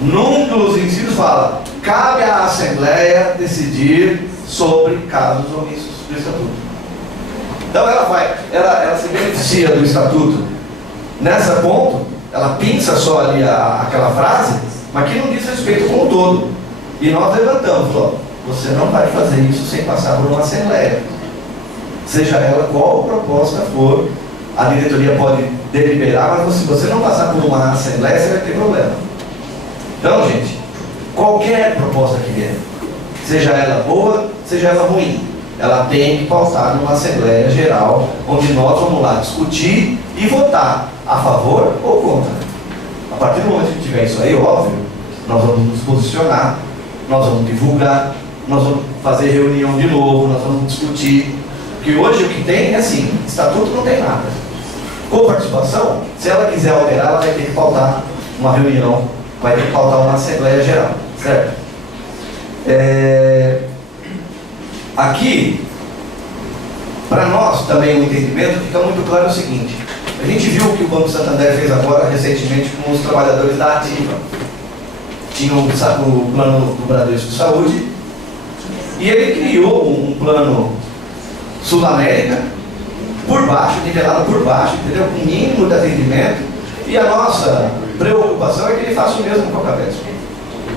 Num dos incisos fala: cabe à Assembleia decidir sobre casos omissos do Estatuto. Então ela se beneficia do Estatuto nessa ponto, ela pinça só ali aquela frase, mas que não diz respeito com o todo. E nós levantamos: ó, você não vai fazer isso sem passar por uma Assembleia. Seja ela qual proposta for, a diretoria pode deliberar, mas se você não passar por uma Assembleia, você vai ter problema. Então, gente, qualquer proposta que vier, seja ela boa, seja ela ruim, ela tem que pautar numa Assembleia Geral, onde nós vamos lá discutir e votar a favor ou contra. A partir do momento que tiver isso aí, óbvio, nós vamos nos posicionar, nós vamos divulgar, nós vamos fazer reunião de novo, nós vamos discutir. Porque hoje o que tem é assim: estatuto não tem nada. Com participação, se ela quiser alterar, ela vai ter que pautar uma reunião, vai ter que pautar uma Assembleia Geral, certo? Aqui, para nós também o entendimento fica muito claro o seguinte: a gente viu o que o Banco Santander fez agora recentemente com os trabalhadores da Ativa. Tinha o plano do Bradesco de Saúde, e ele criou um plano Sul-América por baixo, nivelado por baixo, entendeu? Com mínimo de atendimento. E a nossa preocupação é que ele faça o mesmo com a Cabesp,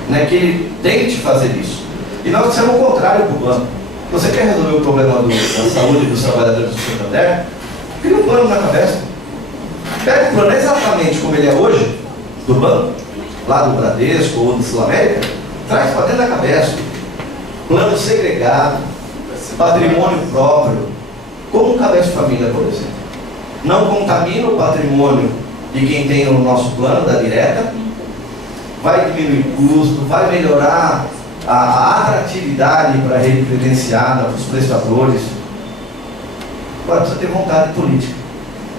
né? Que ele tente fazer isso. E nós dissemos o contrário para o plano. Você quer resolver o problema da saúde dos trabalhadores do Santander? Cria um plano na Cabesp. Pega o plano exatamente como ele é hoje, do banco, lá do Bradesco ou do Sul-América, traz para dentro da Cabesp. Plano segregado, patrimônio próprio, como o Cabesp Família, por exemplo. Não contamina o patrimônio de quem tem o nosso plano da direta, vai diminuir o custo, vai melhorar a atratividade para a rede credenciada, para os prestadores. Agora precisa ter vontade política.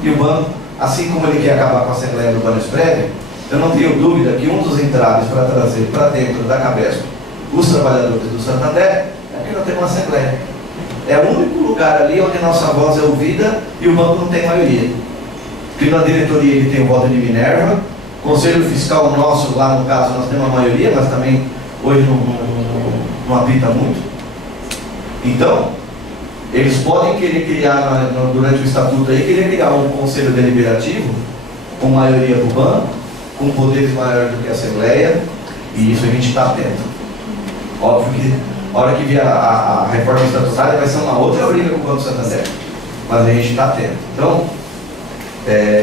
E o banco, assim como ele quer acabar com a Assembleia do Banesprev, eu não tenho dúvida que um dos entraves para trazer para dentro da Cabesp os trabalhadores do Santander é que nós temos uma Assembleia. É o único lugar ali onde nossa voz é ouvida e o banco não tem maioria. Porque na diretoria ele tem o voto de Minerva, conselho fiscal nosso, lá no caso nós temos a maioria, mas também hoje não apita muito. Então, eles podem querer criar, durante o estatuto aí, querer criar um conselho deliberativo com maioria para o banco, com poderes maiores do que a Assembleia, e isso a gente está atento. Óbvio que a hora que vier a reforma estatutária vai ser uma outra briga com o Banco Santander, mas a gente está atento. Então,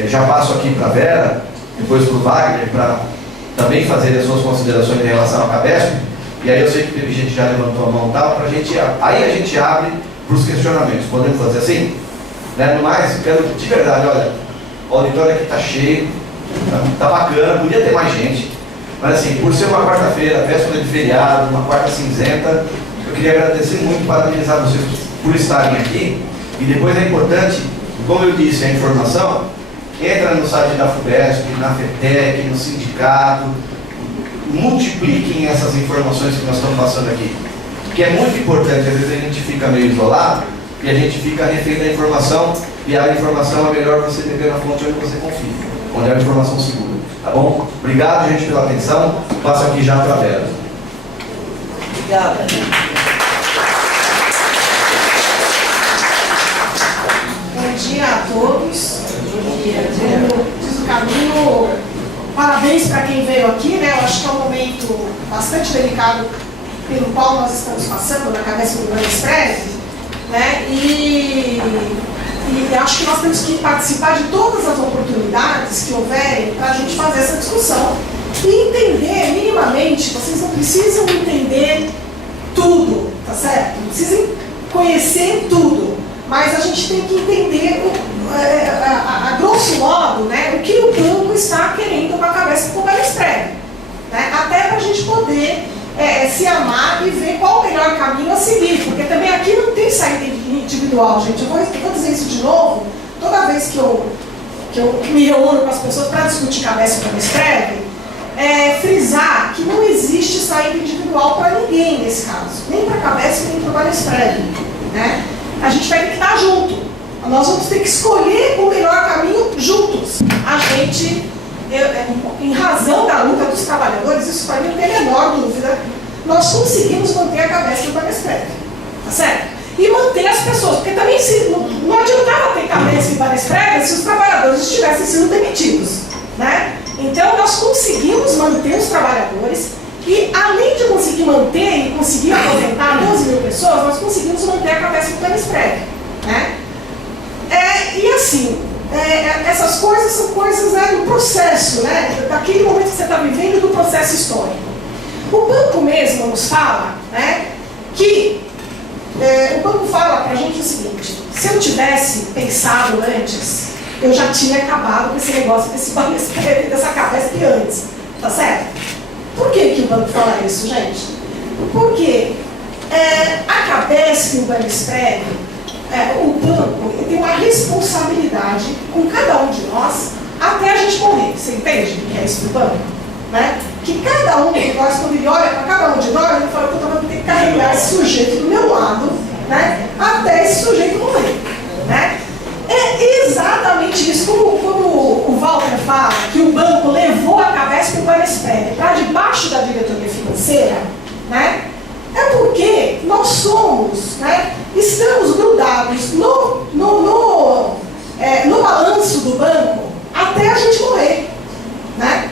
já passo aqui para a Vera, depois para o Wagner, para também fazer as suas considerações em relação à Cabesp, E aí eu sei que teve gente que já levantou a mão e tal, aí a gente abre para os questionamentos. Podemos fazer assim? Né? No mais, quero de verdade, olha, o auditório aqui está cheio, tá bacana, podia ter mais gente, mas assim, por ser uma quarta-feira, véspera de feriado, uma quarta cinzenta, eu queria agradecer muito, parabenizar vocês por estarem aqui. E depois é importante, como eu disse, a informação, entra no site da FUVESP, na FETEC, no sindicato, multipliquem essas informações que nós estamos passando aqui, que é muito importante. Às vezes a gente fica meio isolado e a gente fica refém da informação, e a informação é melhor você beber na fonte onde você confia, onde é uma informação segura, tá bom? Obrigado, gente, pela atenção. Passo aqui já para a Vera. Obrigada. Bom dia a todos. Bom dia. Diz o caminho. Parabéns para quem veio aqui, né? Eu acho que é um momento bastante delicado pelo qual nós estamos passando na cabeça do Banesprev, né? E acho que nós temos que participar de todas as oportunidades que houverem para a gente fazer essa discussão e entender minimamente. Vocês não precisam entender tudo, tá certo? Não precisam conhecer tudo, mas a gente tem que entender a grosso modo, né, o que o banco está querendo com a cabeça do Banesprev, né? Até para a gente poder se amar e ver qual o melhor caminho a seguir, porque também aqui não tem saída individual, gente. Eu vou dizer isso de novo, toda vez que eu me reúno com as pessoas para discutir cabeça do Banesprev, frisar que não existe saída individual para ninguém nesse caso, nem para a cabeça nem para o Banesprev, né? A gente vai ter que estar junto, nós vamos ter que escolher o melhor caminho juntos. A gente, em razão da luta dos trabalhadores, isso para mim não tem a menor dúvida, nós conseguimos manter a cabeça do Banesprev, tá certo? E manter as pessoas, porque também não adiantava ter cabeça em Banesprev se os trabalhadores tivessem sido demitidos, né? Então nós conseguimos manter os trabalhadores e, além de conseguir manter e conseguir aposentar 12 mil pessoas, nós conseguimos manter a cabeça do Banesprev, né? E assim, essas coisas são coisas do processo, né? Daquele momento que você está vivendo, do processo histórico. O banco mesmo nos fala, né, que o banco fala para a gente o seguinte: se eu tivesse pensado antes, eu já tinha acabado com esse negócio desse Banesprev, dessa cabeça de antes, tá certo? Por que o banco fala isso, gente? Porque a cabeça do Banesprev, o banco tem uma responsabilidade com cada um de nós até a gente morrer. Você entende o que é isso do banco? Né? Que cada um de nós, quando ele olha para cada um de nós, ele fala: puta, eu vou ter que carregar esse sujeito do meu lado, né, até esse sujeito morrer, né? É exatamente isso. Como o Walter fala que o banco levou a cabeça do Banesprev para debaixo da diretoria financeira, né? É porque nós somos, né, estamos grudados no balanço do banco até a gente morrer, né?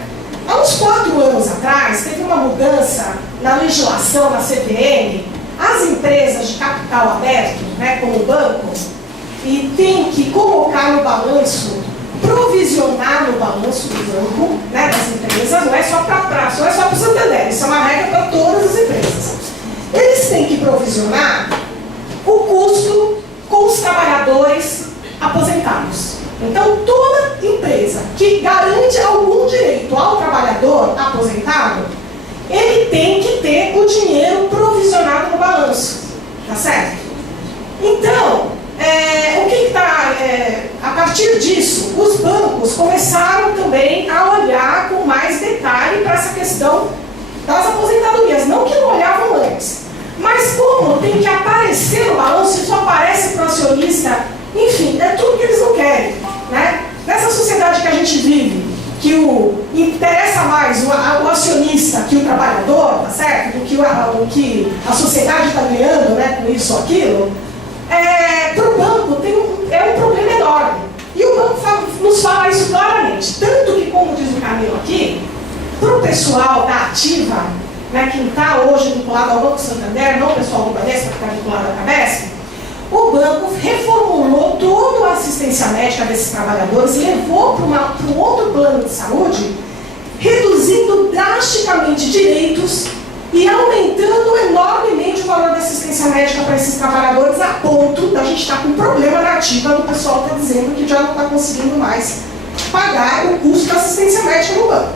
Há uns 4 anos atrás, teve uma mudança na legislação, na CVM. As empresas de capital aberto, né, como o banco, e tem que colocar no balanço, provisionar no balanço do banco, né, das empresas, não é só para o Santander, isso é uma regra para todas as empresas. Eles têm que provisionar o custo com os trabalhadores aposentados. Então, toda empresa que garante algum direito ao trabalhador aposentado, ele tem que ter o dinheiro provisionado no balanço, tá certo? Então, a partir disso, os bancos começaram também a olhar com mais detalhe para essa questão das aposentadorias. Não que não olhavam antes, mas como tem que aparecer no balanço, isso aparece para o acionista, enfim, é tudo que eles não querem, né? Nessa sociedade que a gente vive, que interessa mais o acionista que o trabalhador, tá certo? Do que o que a sociedade está ganhando, né, com isso ou aquilo, para o banco é um problema enorme. E o banco nos fala isso claramente. Tanto que, como diz o Camilo aqui, para o pessoal da ativa, né, que está hoje vinculado ao Banco Santander, não o pessoal do Banespa, que está vinculado à Cabesp, o banco reformulou toda a assistência médica desses trabalhadores e levou para um outro plano de saúde, reduzindo drasticamente direitos e aumentando enormemente o valor da assistência médica para esses trabalhadores, a ponto da gente estar com um problema na ativa do pessoal que está dizendo que já não está conseguindo mais pagar o custo da assistência médica no banco.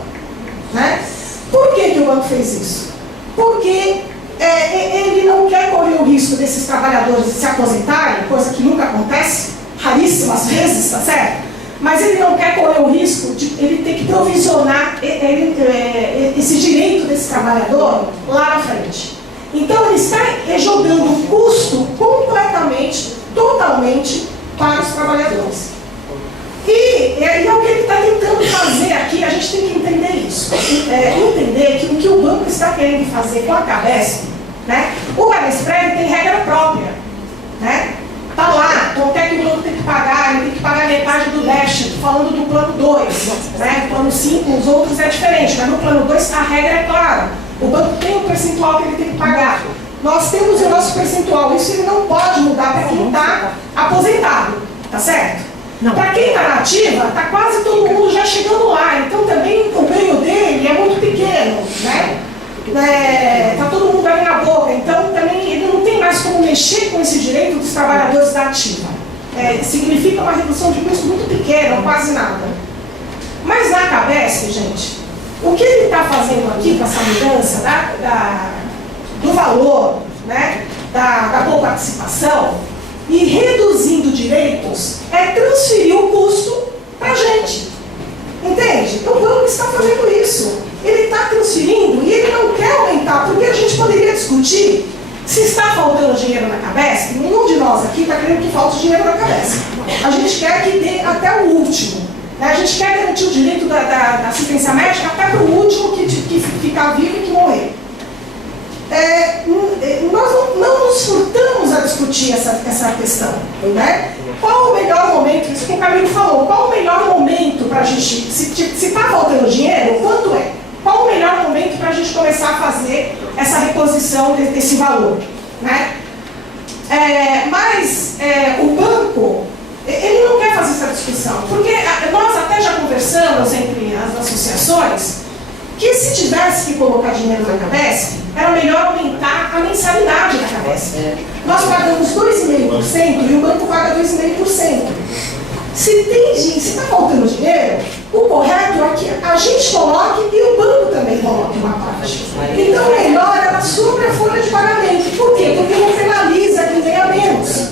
Né? Por que o banco fez isso? Porque ele não quer correr o risco desses trabalhadores se aposentarem, coisa que nunca acontece, raríssimas vezes, tá certo? Mas ele não quer correr o risco de ele ter que provisionar esse direito desse trabalhador lá na frente. Então ele está jogando o custo completamente, totalmente para os trabalhadores. E é o que ele está tentando fazer aqui, a gente tem que entender isso. Entender que o que o banco está querendo fazer com a Cabesp, né? O Banesprev tem regra própria, né? Está lá, quanto é que o banco tem que pagar, ele tem que pagar metade do déficit, falando do plano 2, né? Plano 5, os outros é diferente, mas no plano 2 a regra é clara. O banco tem um percentual que ele tem que pagar. Nós temos o nosso percentual, isso ele não pode mudar para quem está aposentado, tá certo? Para quem está na ativa, está quase todo mundo já chegando lá, então também o ganho dele é muito pequeno, né? Está todo mundo ali na boca, então também ele não tem mais como mexer com esse direito dos trabalhadores da ativa. Significa uma redução de custo muito pequena, ou quase nada. Mas na Cabesp, gente, o que ele está fazendo aqui com essa mudança do valor, né, da coparticipação, e reduzindo direitos, é transferir o custo para a gente. Entende? O banco está fazendo isso. Ele está transferindo e ele não quer aumentar, porque a gente poderia discutir se está faltando dinheiro na Cabesp. Nenhum de nós aqui está querendo que falte dinheiro na Cabesp. A gente quer que dê até o último. Né? A gente quer garantir o direito da assistência médica até para o último que ficar vivo e que morrer. Nós não nos furtamos a discutir essa questão, né? Qual o melhor momento, isso que o Camilo falou, qual o melhor momento para a gente, se está faltando dinheiro, quanto é? Qual o melhor momento para a gente começar a fazer essa reposição desse valor, né? Mas o banco, ele não quer fazer essa discussão, porque nós até já conversamos entre as associações, que se tivesse que colocar dinheiro na Cabesp, era melhor aumentar a mensalidade da Cabesp. Nós pagamos 2,5% e o banco paga 2,5%. Se está faltando dinheiro, o correto é que a gente coloque e o banco também coloque uma parte. Então, melhor ela sobre a folha de pagamento. Por quê? Porque não penaliza quem ganha menos.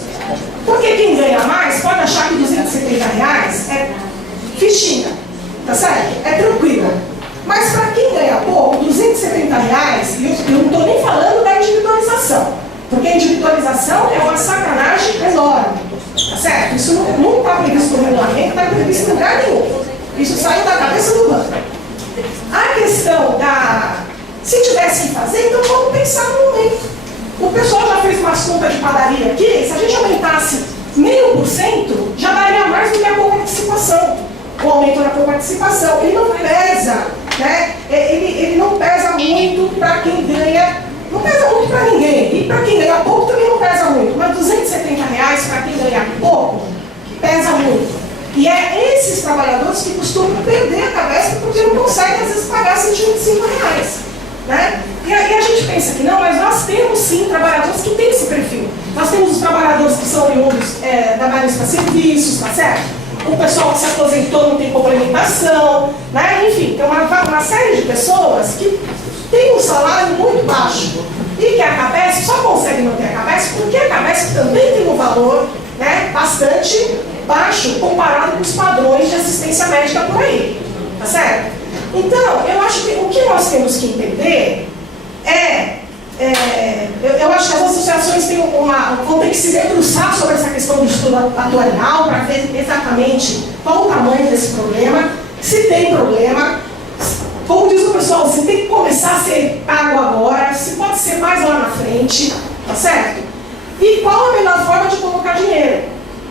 Porque quem ganha mais pode achar que R$270 é fichinha, tá certo? É tranquilo. Mas para quem ganha pouco, R$270, eu não estou nem falando da individualização, porque a individualização é uma sacanagem enorme, tá certo? Isso não está previsto no regulamento, não está previsto em lugar nenhum. Isso saiu da cabeça do banco. A questão se tivesse que fazer, então vamos pensar no momento. O pessoal já fez umas contas de padaria aqui, se a gente aumentasse 0,5%, já daria mais do que a coparticipação. O aumento da coparticipação, ele não pesa, né? Ele não pesa muito para quem ganha, não pesa muito para ninguém. E para quem ganha pouco também não pesa muito. Mas R$270 para quem ganha pouco, pesa muito. E é esses trabalhadores que costumam perder a cabeça porque não conseguem, às vezes, pagar R$125. Né? E aí a gente pensa que não, mas nós temos sim trabalhadores que têm esse perfil. Nós temos os trabalhadores que são oriundos da Banespa Serviços, tá certo? O pessoal que se aposentou não tem complementação, né? Enfim, tem uma série de pessoas que têm um salário muito baixo e que a Cabesp só consegue manter a Cabesp porque a Cabesp também tem um valor, né, bastante baixo comparado com os padrões de assistência médica por aí, tá certo? Então, eu acho que o que nós temos que entender eu acho que as associações vão ter que se debruçar sobre essa questão do estudo atuarial para ver exatamente qual o tamanho desse problema, se tem problema, como diz o pessoal, se tem que começar a ser pago agora, se pode ser mais lá na frente, tá certo? E qual a melhor forma de colocar dinheiro?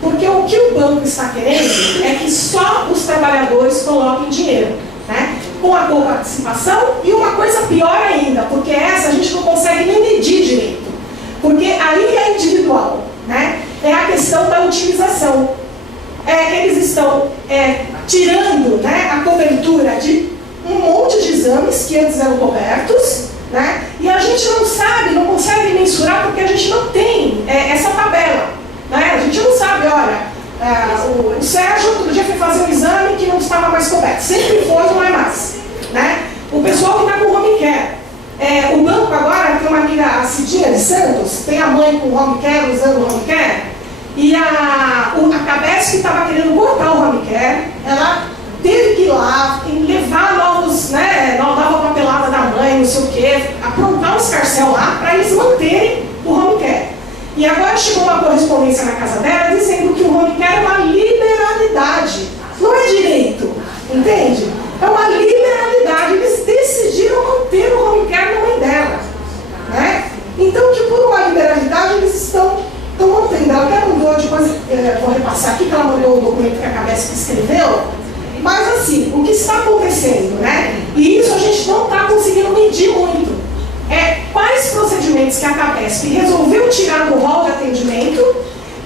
Porque o que o banco está querendo é que só os trabalhadores coloquem dinheiro, né? Com a coparticipação e uma coisa pior ainda, porque essa a gente não consegue nem medir direito, porque aí é individual, né? É a questão da utilização. Eles estão tirando, né, a cobertura de um monte de exames que antes eram cobertos, né? E a gente não sabe, não consegue mensurar porque a gente não tem essa tabela, né? A gente não sabe, olha, o Sérgio outro dia foi fazer um exame que não estava mais coberto, sempre foi, não é mais, né? O pessoal que está com home care, o banco agora, tem uma amiga, a Cidinha de Santos, tem a mãe com home care, usando home care, e a Cabesp estava querendo cortar o home care, ela teve que ir lá, levar nova papelada da mãe, não sei o quê, aprontar um escarcéu lá para eles manterem o home care. E agora chegou uma correspondência na casa dela dizendo que o home care é uma liberalidade, não é direito, entende? É uma liberalidade, eles decidiram manter o home care na mãe dela, né? Então, que por uma liberalidade eles estão mantendo. Ela até mandou, depois vou repassar aqui, que ela mandou o documento que a Cabesp escreveu. Mas assim, o que está acontecendo, né? E isso a gente não está conseguindo medir muito. Quais procedimentos que a Cabesp resolveu tirar do rol de atendimento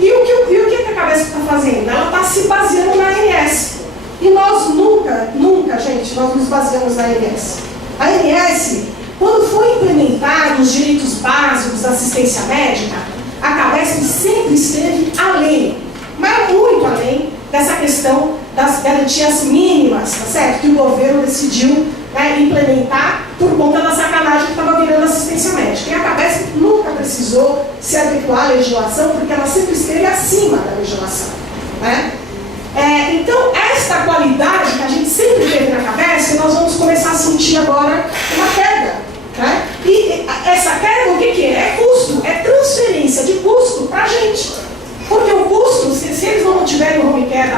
e o que a Cabesp está fazendo? Ela está se baseando na ANS. E nós nunca, gente, nós nos baseamos na ANS. A ANS, quando foi implementar os direitos básicos da assistência médica, a Cabesp sempre esteve além, mas muito além dessa questão das garantias mínimas, tá certo? Que o governo decidiu implementar por conta da sacanagem que estava virando assistência médica. E a Cabesp nunca precisou se adequar à legislação, porque ela sempre esteve acima da legislação, né? Então, esta qualidade que a gente sempre teve na Cabesp, nós vamos começar a sentir agora uma queda, né? E essa queda, o que é? É custo, é transferência de custo para a gente. Porque o custo, se eles não tiverem o home care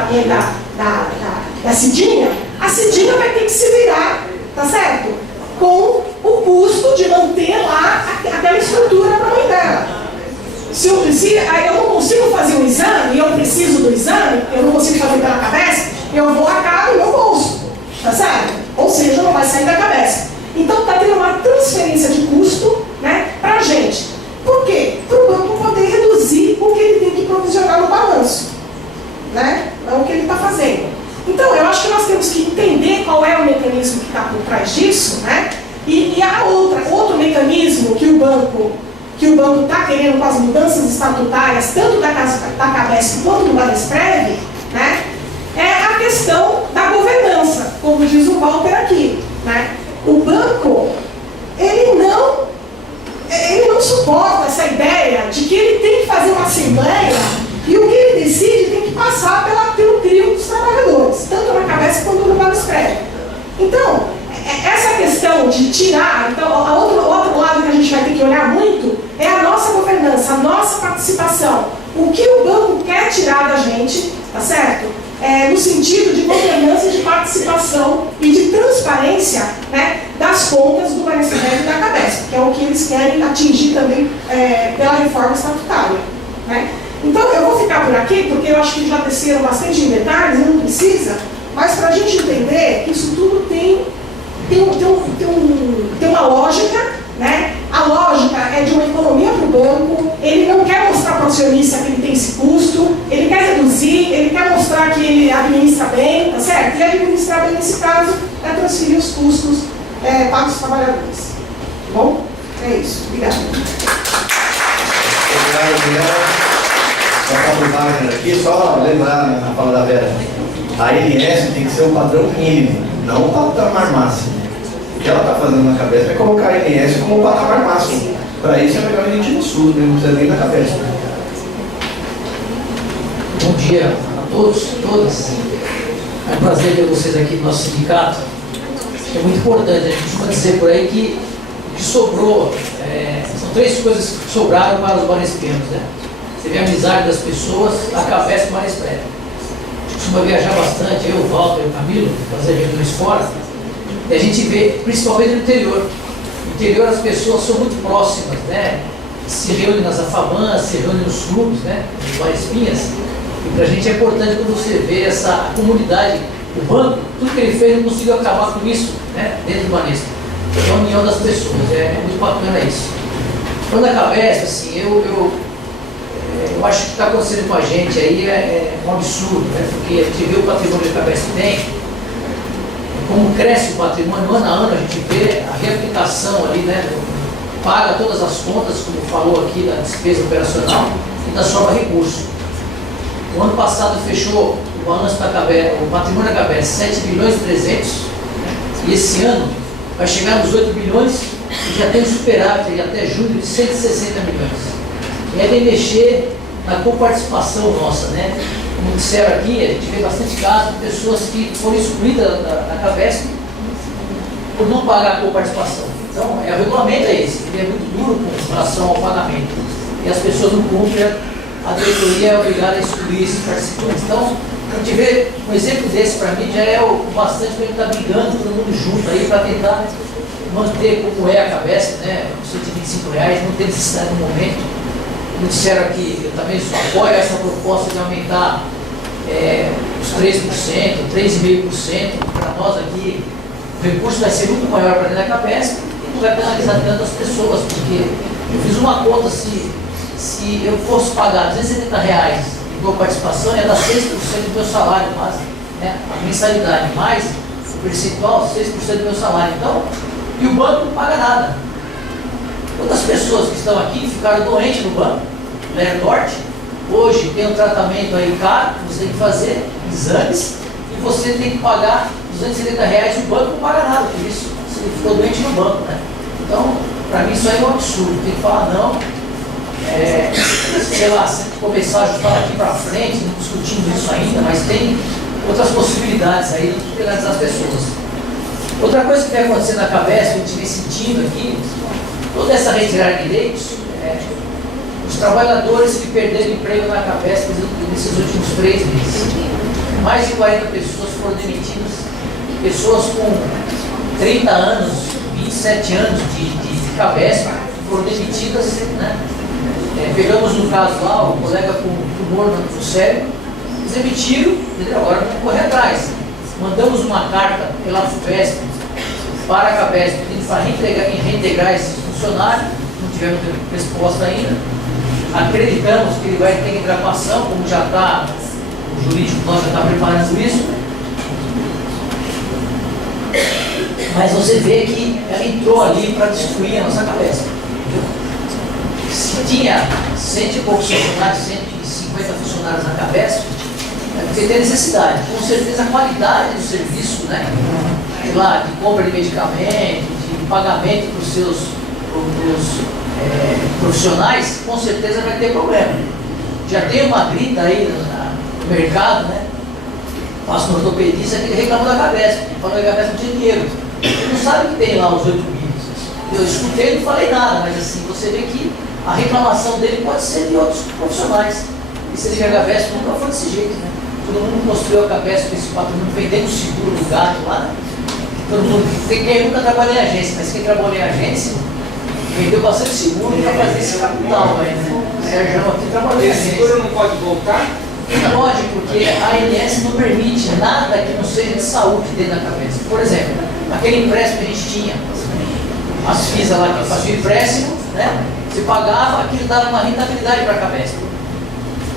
da Cidinha, a Cidinha vai ter que se virar, tá certo? Com o custo de manter lá aquela estrutura para a mãe dela. Se eu não consigo fazer um exame, e eu preciso do exame, eu não consigo fazer pela Cabesp, eu vou arcar no meu bolso, tá certo? Ou seja, não vai sair da Cabesp. Então está tendo uma transferência de custo, né, para a gente. Por quê? Para o banco poder reduzir o que ele tem que provisionar no balanço, né? É o que ele está fazendo. Então, eu acho que nós temos que entender qual é o mecanismo que está por trás disso, né? E há outro mecanismo que o banco está querendo com as mudanças estatutárias, tanto da Cabesp quanto do Banesprev, né? É a questão da governança, como diz o Walter aqui, né? O banco, ele não suporta essa ideia de que ele tem que fazer uma assembleia e o que ele decide tem que passar pelo trio dos trabalhadores, tanto na Cabesp quanto no Banesprev. Então, essa questão de tirar, então, o outro lado que a gente vai ter que olhar muito é a nossa governança, a nossa participação. O que o banco quer tirar da gente, tá certo? No sentido de governança, de participação e de transparência, né, das contas do Banesprev e da Cabesp, que é o que eles querem atingir também pela reforma estatutária, né? Então, eu vou ficar por aqui, porque eu acho que já desceram bastante em detalhes, não precisa, mas para a gente entender que isso tudo tem uma lógica, né? A lógica é de uma economia para o banco, ele não quer mostrar para o acionista que ele tem esse custo, ele quer reduzir, ele quer mostrar que ele administra bem, tá certo? E administrar bem, nesse caso, é transferir os custos para os trabalhadores. Tá bom? É isso. Obrigada. Obrigado, Vera. Só para o Wagner aqui, só lembrar na fala da Vera, a ANS tem que ser o padrão mínimo, não o patamar máximo. O que ela está fazendo na Cabesp é colocar a ANS como o patamar máximo. Para isso é melhor a gente ir no sul, não precisa nem da Cabesp. Bom dia a todos, todas. É um prazer ter vocês aqui no nosso sindicato. É muito importante, a gente costuma dizer por aí que o que sobrou, são três coisas que sobraram para os banespenos, né? Você vê a amizade das pessoas, a Cabesp e o Banesprev. A gente costuma viajar bastante, eu, o Walter, o Camilo, fazer reuniões fora, e a gente vê, principalmente no interior. No interior as pessoas são muito próximas, né? Se reúnem nas afamãs, se reúnem nos clubes, né? Nos Banespinhas. E para a gente é importante quando você vê essa comunidade, o banco, tudo que ele fez, não conseguiu acabar com isso, né? Dentro do Banesp. É a união das pessoas, é muito bacana isso. Quando a Cabesp, assim, eu acho que o que está acontecendo com a gente aí é um absurdo, né? Porque a gente vê o patrimônio que a Cabesp tem, como cresce o patrimônio, ano a ano a gente vê a reaplicação ali, né? Paga todas as contas, como falou aqui, da despesa operacional e ainda sobra recurso. O ano passado fechou o balanço da Cabesp, o patrimônio da Cabesp, 7 bilhões e 300, e esse ano vai chegar nos 8 bilhões e já tem um superávit até julho de 160 milhões. E aí vem mexer na coparticipação nossa, né? Como disseram aqui, a gente vê bastante casos de pessoas que foram excluídas da Cabesp por não pagar a coparticipação. Então, o regulamento é esse, ele é muito duro com relação ao pagamento. E as pessoas não cumprem, a diretoria é obrigada a excluir esses participantes. Então, a gente vê um exemplo desse para mim já é o bastante para a gente estar brigando todo mundo junto aí para tentar manter como é a Cabesp, né? R$125, não tem necessidade no momento. Como disseram aqui, eu também apoio essa proposta de aumentar os 3%, 3,5%. Para nós aqui, o recurso vai ser muito maior para dentro da Cabesp e não vai penalizar tanto as pessoas, porque eu fiz uma conta, se eu fosse pagar R$270 de participação, ia dar 6% do meu salário quase, né? A mensalidade, mais o percentual, 6% do meu salário. Então, e o banco não paga nada. Quantas pessoas que estão aqui ficaram doentes no banco, Ler Norte, hoje tem um tratamento aí caro, você tem que fazer exames e você tem que pagar R$270, o banco não paga nada por isso, você ficou doente no banco, né? Então, para mim isso aí é um absurdo, tem que falar não, sei lá, se começar a ajustar daqui para frente, não discutimos isso ainda, mas tem outras possibilidades aí de penalizar as pessoas. Outra coisa que vem acontecendo na Cabesp, a gente vem sentindo aqui, toda essa retirada de direitos, os trabalhadores que perderam emprego na Cabesp nesses últimos 3 meses. Mais de 40 pessoas foram demitidas, pessoas com 30 anos, 27 anos de Cabesp foram demitidas, né? Pegamos um caso lá, o colega com tumor no cérebro, eles demitiram, entendeu? Agora vamos correr atrás. Mandamos uma carta pela FUPESP para a Cabesp pedindo para reintegrar esses funcionários, não tivemos resposta ainda. Acreditamos que ele vai ter que entrar com ação, como já está, o jurídico nós já está preparando isso. Mas você vê que ela entrou ali para destruir a nossa Cabesp. Se tinha 100 e poucos funcionários, 150 funcionários na Cabesp, é porque tem necessidade. Com certeza a qualidade do serviço, né? Sei lá, de compra de medicamento, de pagamento para os seus profissionais, com certeza vai ter problema. Já tem uma grita aí no mercado, né? Faço no ortopedista que ele reclamou da Cabesp, ele falou que a Cabesp não tinha dinheiro. Ele não sabe que tem lá os 8 mil. Eu escutei e não falei nada, mas assim, você vê que a reclamação dele pode ser de outros profissionais. E se ele a Cabesp nunca foi desse jeito, né? Todo mundo construiu a Cabesp com esse patrimônio, vendendo o seguro do gato lá, né? Todo mundo, quem nunca trabalhou em agência, mas quem trabalhou em agência, vendeu bastante seguro para fazer esse capital, né? O Sérgio aqui trabalhou em agência. Esse seguro não pode voltar? Não pode, porque a ANS não permite nada que não seja de saúde dentro da Cabesp. Por exemplo, aquele empréstimo que a gente tinha, as FIIs lá que faziam empréstimo, né? Você pagava, aquilo dava uma rentabilidade para a Cabesp.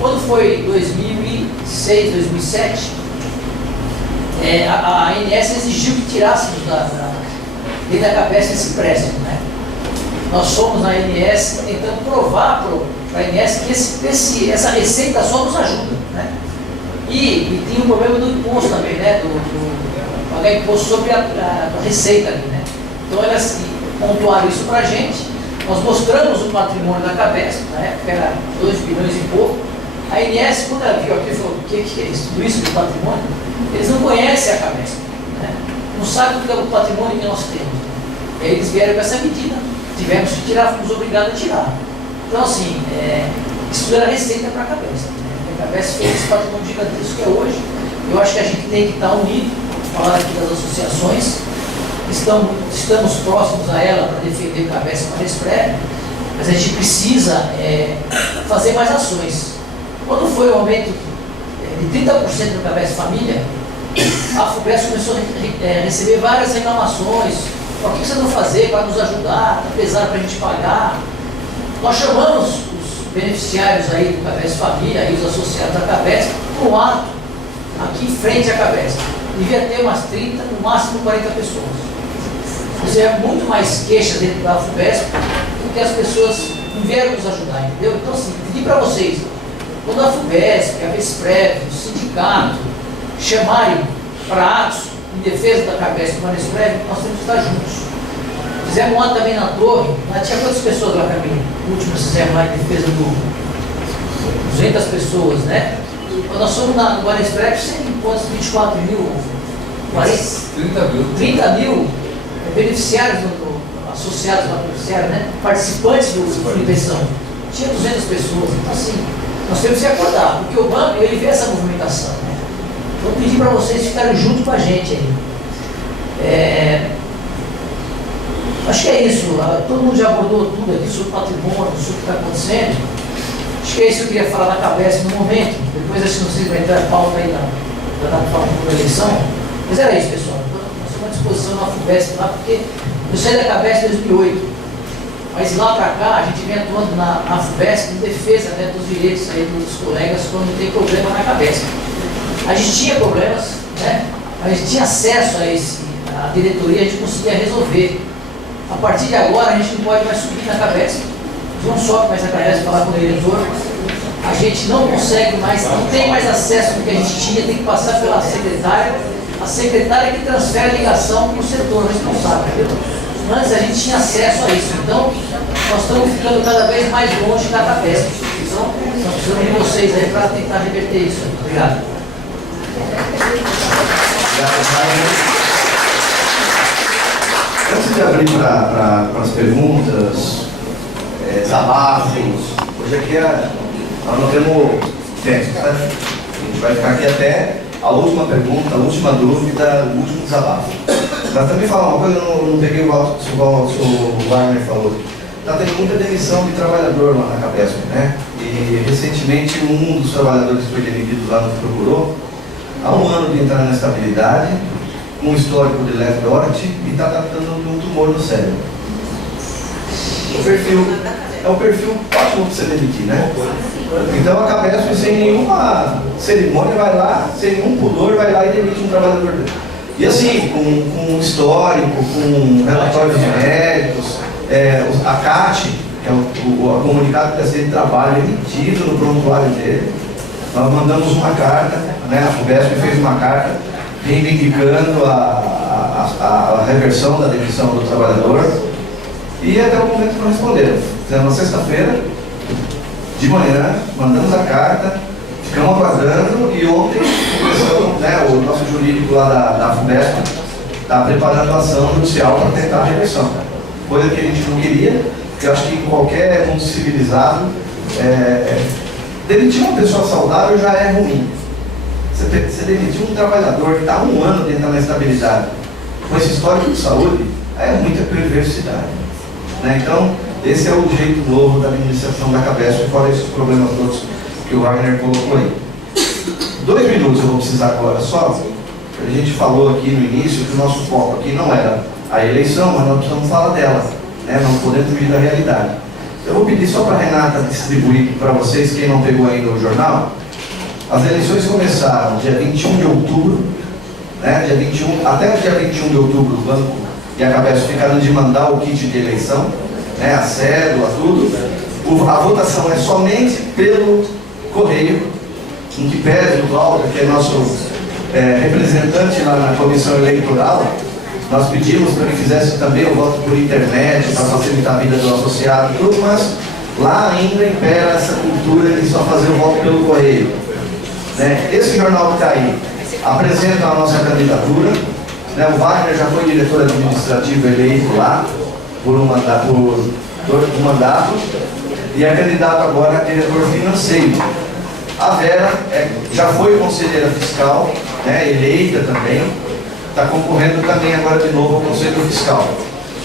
Quando foi 2006, 2007, a ANS exigiu que tirássemos dentro da Cabesp esse empréstimo, né? Nós fomos na ANS tentando provar para a ANS que essa receita só nos ajuda, né? E tem um problema do imposto também, né? Do pagar imposto sobre a receita ali, né? Então elas pontuaram isso para a gente, nós mostramos o patrimônio da Cabesp, na época era 2 bilhões e pouco. A ANS, quando ela viu aqui, falou: o que é isso? Tudo isso de patrimônio? Eles não conhecem a Cabesp, né? Não sabem o que é o patrimônio que nós temos. E aí eles vieram com essa medida, tivemos que tirar, fomos obrigados a tirar. Então, assim, isso era receita para a Cabesp, né? A Cabesp fez esse patrimônio gigantesco que é hoje. Eu acho que a gente tem que estar unido, falar aqui das associações, estamos próximos a ela para defender a Cabesp e Marespré, mas a gente precisa fazer mais ações. Quando foi o aumento de 30% do Cabesp Família, a FUPESP começou a receber várias reclamações. O que vocês vão fazer para nos ajudar? Está pesado para a gente pagar. Nós chamamos os beneficiários aí do Cabesp Família, aí os associados da Cabesp, para um ato aqui em frente à Cabesp. devia ter umas 30, no máximo 40 pessoas. Ou seja, é muito mais queixa dentro da FUVESP do que as pessoas não vieram nos ajudar, entendeu? Então, assim, pedir para vocês, quando a FUVESP, a VESPREV, o sindicato, chamarem para atos em defesa da CABESP e do Banesprev, nós temos que estar juntos. Fizemos um ato também na torre, lá tinha quantas pessoas lá, Camila? O último fizemos lá em defesa do 200 pessoas, né? Nós somos no Banesprev, 24 mil, 30 mil beneficiários, associados ao beneficiário, né? Participantes do Impressão. Tinha 200 pessoas, então assim, nós temos que acordar, porque o banco, ele vê essa movimentação, né? Vou pedir para vocês ficarem junto com a gente aí. Acho que é isso. Todo mundo já abordou tudo aqui sobre patrimônio, sobre o que está acontecendo. Acho que é isso que eu queria falar na cabeça no momento. Depois, acho que não sei se vai entrar a pauta aí já está falando por eleição. Mas era isso, pessoal. Nós temos uma disposição na FUVESP lá, porque eu saí da cabeça em 2008. Mas lá para cá, a gente vem atuando na FUVESP em defesa, né, dos direitos aí dos colegas quando tem problema na cabeça. A gente tinha problemas, né? A gente tinha acesso a diretoria, a gente conseguia resolver. A partir de agora, a gente não pode mais subir na cabeça, não sobe mais na cabeça falar com o diretor. A gente não consegue mais, não tem mais acesso ao que a gente tinha, tem que passar pela secretária. A secretária que transfere a ligação para o setor responsável, entendeu? Antes a gente tinha acesso a isso, então nós estamos ficando cada vez mais longe da cabeça. Então, nós precisamos de vocês aí para tentar reverter isso. Obrigado. Antes de abrir para as perguntas, desabafos, hoje aqui nós não temos tempo, tá? A gente vai ficar aqui até a última pergunta, a última dúvida, o último desabafo. Mas também falar uma coisa, eu não peguei o Wagner falou. Está tendo muita demissão de trabalhador lá na CABESP, né? E recentemente um dos trabalhadores que foi demitido lá nos procurou, há um ano de entrar na estabilidade, com um histórico de leve dorte e está tratando de um tumor no cérebro. É um perfil ótimo para você demitir, né? Então a CABESP, sem nenhuma cerimônia, vai lá, sem nenhum pudor, vai lá e demite um trabalhador dele. E assim, com histórico, com relatórios médicos, a CAT, que é o comunicado de acidente de trabalho emitido no prontuário dele, nós mandamos uma carta, né? A FUVESP fez uma carta reivindicando a reversão da demissão do trabalhador e até o momento não responderam. Fizemos na sexta-feira, de manhã, mandamos a carta, ficamos aguardando e ontem começou, né, o nosso jurídico lá da FUVESP está preparando a ação judicial para tentar a reversão. Coisa que a gente não queria, porque eu acho que em qualquer mundo civilizado, demitir uma pessoa saudável já é ruim. Você demitir um trabalhador que está há um ano tentando a estabilidade, com esse histórico de saúde, é muita perversidade, né? Então, esse é o jeito novo da administração da CABESP, fora esses problemas todos que o Wagner colocou aí. 2 minutos eu vou precisar agora só. A gente falou aqui no início que o nosso foco aqui não era a eleição, mas nós precisamos falar dela, né? Não podemos fugir da realidade. Eu vou pedir só para a Renata distribuir para vocês, quem não pegou ainda o jornal. As eleições começaram dia 21 de outubro, né? Dia 21, até o dia 21 de outubro o banco e a CABESP ficaram de mandar o kit de eleição, né? A cédula, tudo. A votação é somente pelo correio, em que pese o Walter, que é nosso representante lá na comissão eleitoral. Nós pedimos para que fizesse também o voto por internet, para facilitar a vida do associado, tudo, mas lá ainda impera essa cultura de só fazer o voto pelo correio, né? Esse jornal que está aí apresenta a nossa candidatura, né? O Wagner já foi diretor administrativo eleito lá por um mandato e é candidato agora a diretor financeiro. A Vera já foi conselheira fiscal, né? Eleita também. Está concorrendo também agora de novo ao Conselho Fiscal.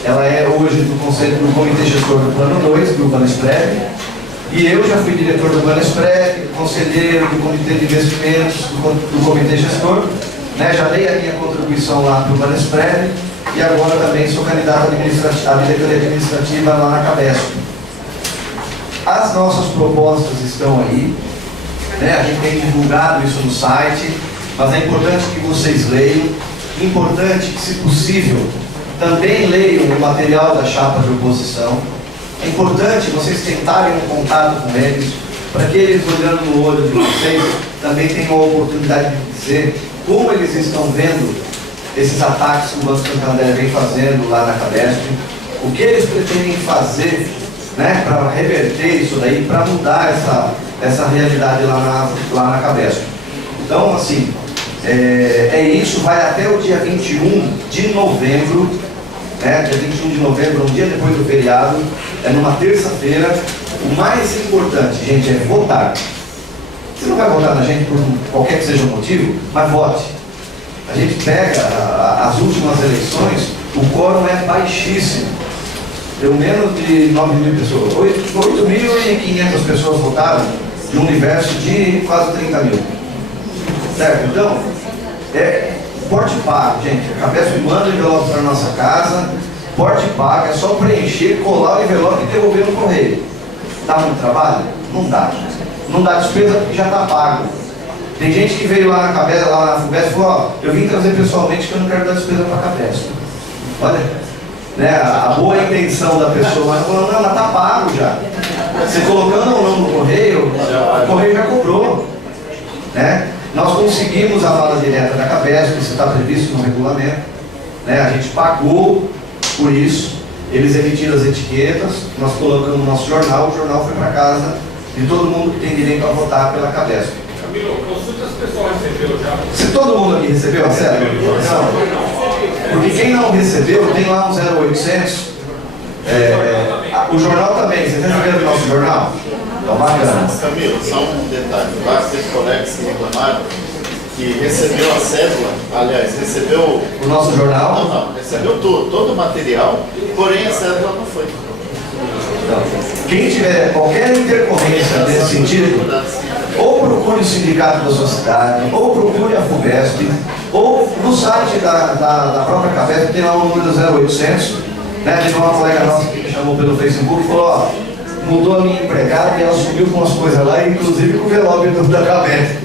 Ela é hoje do Comitê Gestor do Plano 2, do Banesprev, e eu já fui diretor do Banesprev, conselheiro do Comitê de Investimentos, do Comitê Gestor, né? Já dei a minha contribuição lá para o Banesprev, e agora também sou candidato à diretoria administrativa lá na CABESP. As nossas propostas estão aí, né? A gente tem divulgado isso no site. mas é importante que vocês leiam, importante que, se possível, também leiam o material da chapa de oposição. É importante vocês tentarem um contato com eles, para que eles, olhando no olho de vocês, também tenham a oportunidade de dizer como eles estão vendo esses ataques que o Banco Santander vem fazendo lá na Cabesp, o que eles pretendem fazer, né, para reverter isso daí, para mudar essa realidade lá na Cabesp. Então, assim, é isso, vai até o dia 21 de novembro, né, dia 21 de novembro, um dia depois do feriado, é numa terça-feira. O mais importante, gente, é votar. Você não vai votar na gente por qualquer que seja o motivo, mas vote. A gente pega as últimas eleições, o quórum é baixíssimo. Deu menos de 9.000 pessoas. 8.500 pessoas votaram de um universo de quase 30 mil. Certo? Então, porte pago, gente. A Cabesp manda o envelope para a nossa casa, porte pago, é só preencher, colar o envelope e devolver no correio. Dá muito trabalho? Não dá. Não dá despesa porque já está pago. Tem gente que veio lá na Cabesp, lá na FUVEST, e falou, ó, eu vim trazer pessoalmente que eu não quero dar despesa para a Cabesp. Olha, né, a boa intenção da pessoa, mas falando, não, ela está pago já. Você colocando ou não no correio, o correio já cobrou. Né? Nós conseguimos a fala direta da Cabesp, isso está previsto no regulamento. Né? A gente pagou por isso, eles emitiram as etiquetas, nós colocamos no nosso jornal, o jornal foi para casa de todo mundo que tem direito a votar pela Cabesp. Camilo, consulta se o pessoal recebeu já. Se todo mundo aqui recebeu, sério? Não. Porque quem não recebeu, tem lá um 0800. O jornal também, vocês já viram o nosso jornal? Então, bacana. Camilo, só um detalhe. Vários colegas que reclamaram que recebeu a cédula, aliás, recebeu... O nosso jornal? Não, recebeu todo o material, porém a cédula não foi. Então, quem tiver qualquer intercorrência nesse sentido, ou procure o sindicato da sua cidade, ou procure a FUVESP, ou no site da própria Cabesp tem lá o número do 0800, né? Teve uma colega nossa que me chamou pelo Facebook e falou, ó, mudou a minha empregada e ela subiu com as coisas lá, inclusive com o envelope da Cabesp.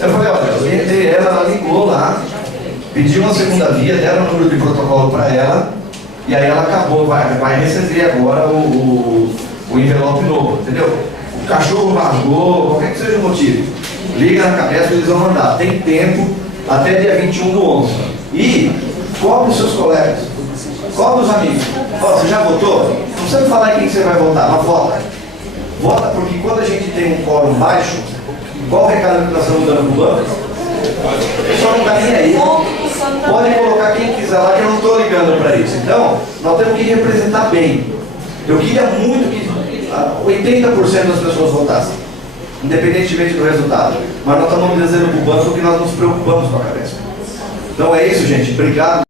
Eu falei, olha, eu orientei ela ligou lá, pediu uma segunda via, deram o número de protocolo para ela, e aí ela acabou, vai receber agora o envelope novo, entendeu? O cachorro rasgou, qualquer que seja o motivo, liga na Cabesp e eles vão mandar. Tem tempo até dia 21 do 11. E cobre os seus colegas, cobre os amigos. Ó, você já votou? Não precisa me falar em quem você vai votar, mas vota. Vota porque quando a gente tem um quórum baixo, qual o recado que nós estamos dando para o banco? O pessoal não está nem aí. Pode colocar quem quiser lá que eu não estou ligando para isso. Então, nós temos que representar bem. Eu queria muito que 80% das pessoas votassem, independentemente do resultado. Mas nós estamos dizendo para o banco que nós nos preocupamos com a Cabesp. Então é isso, gente. Obrigado.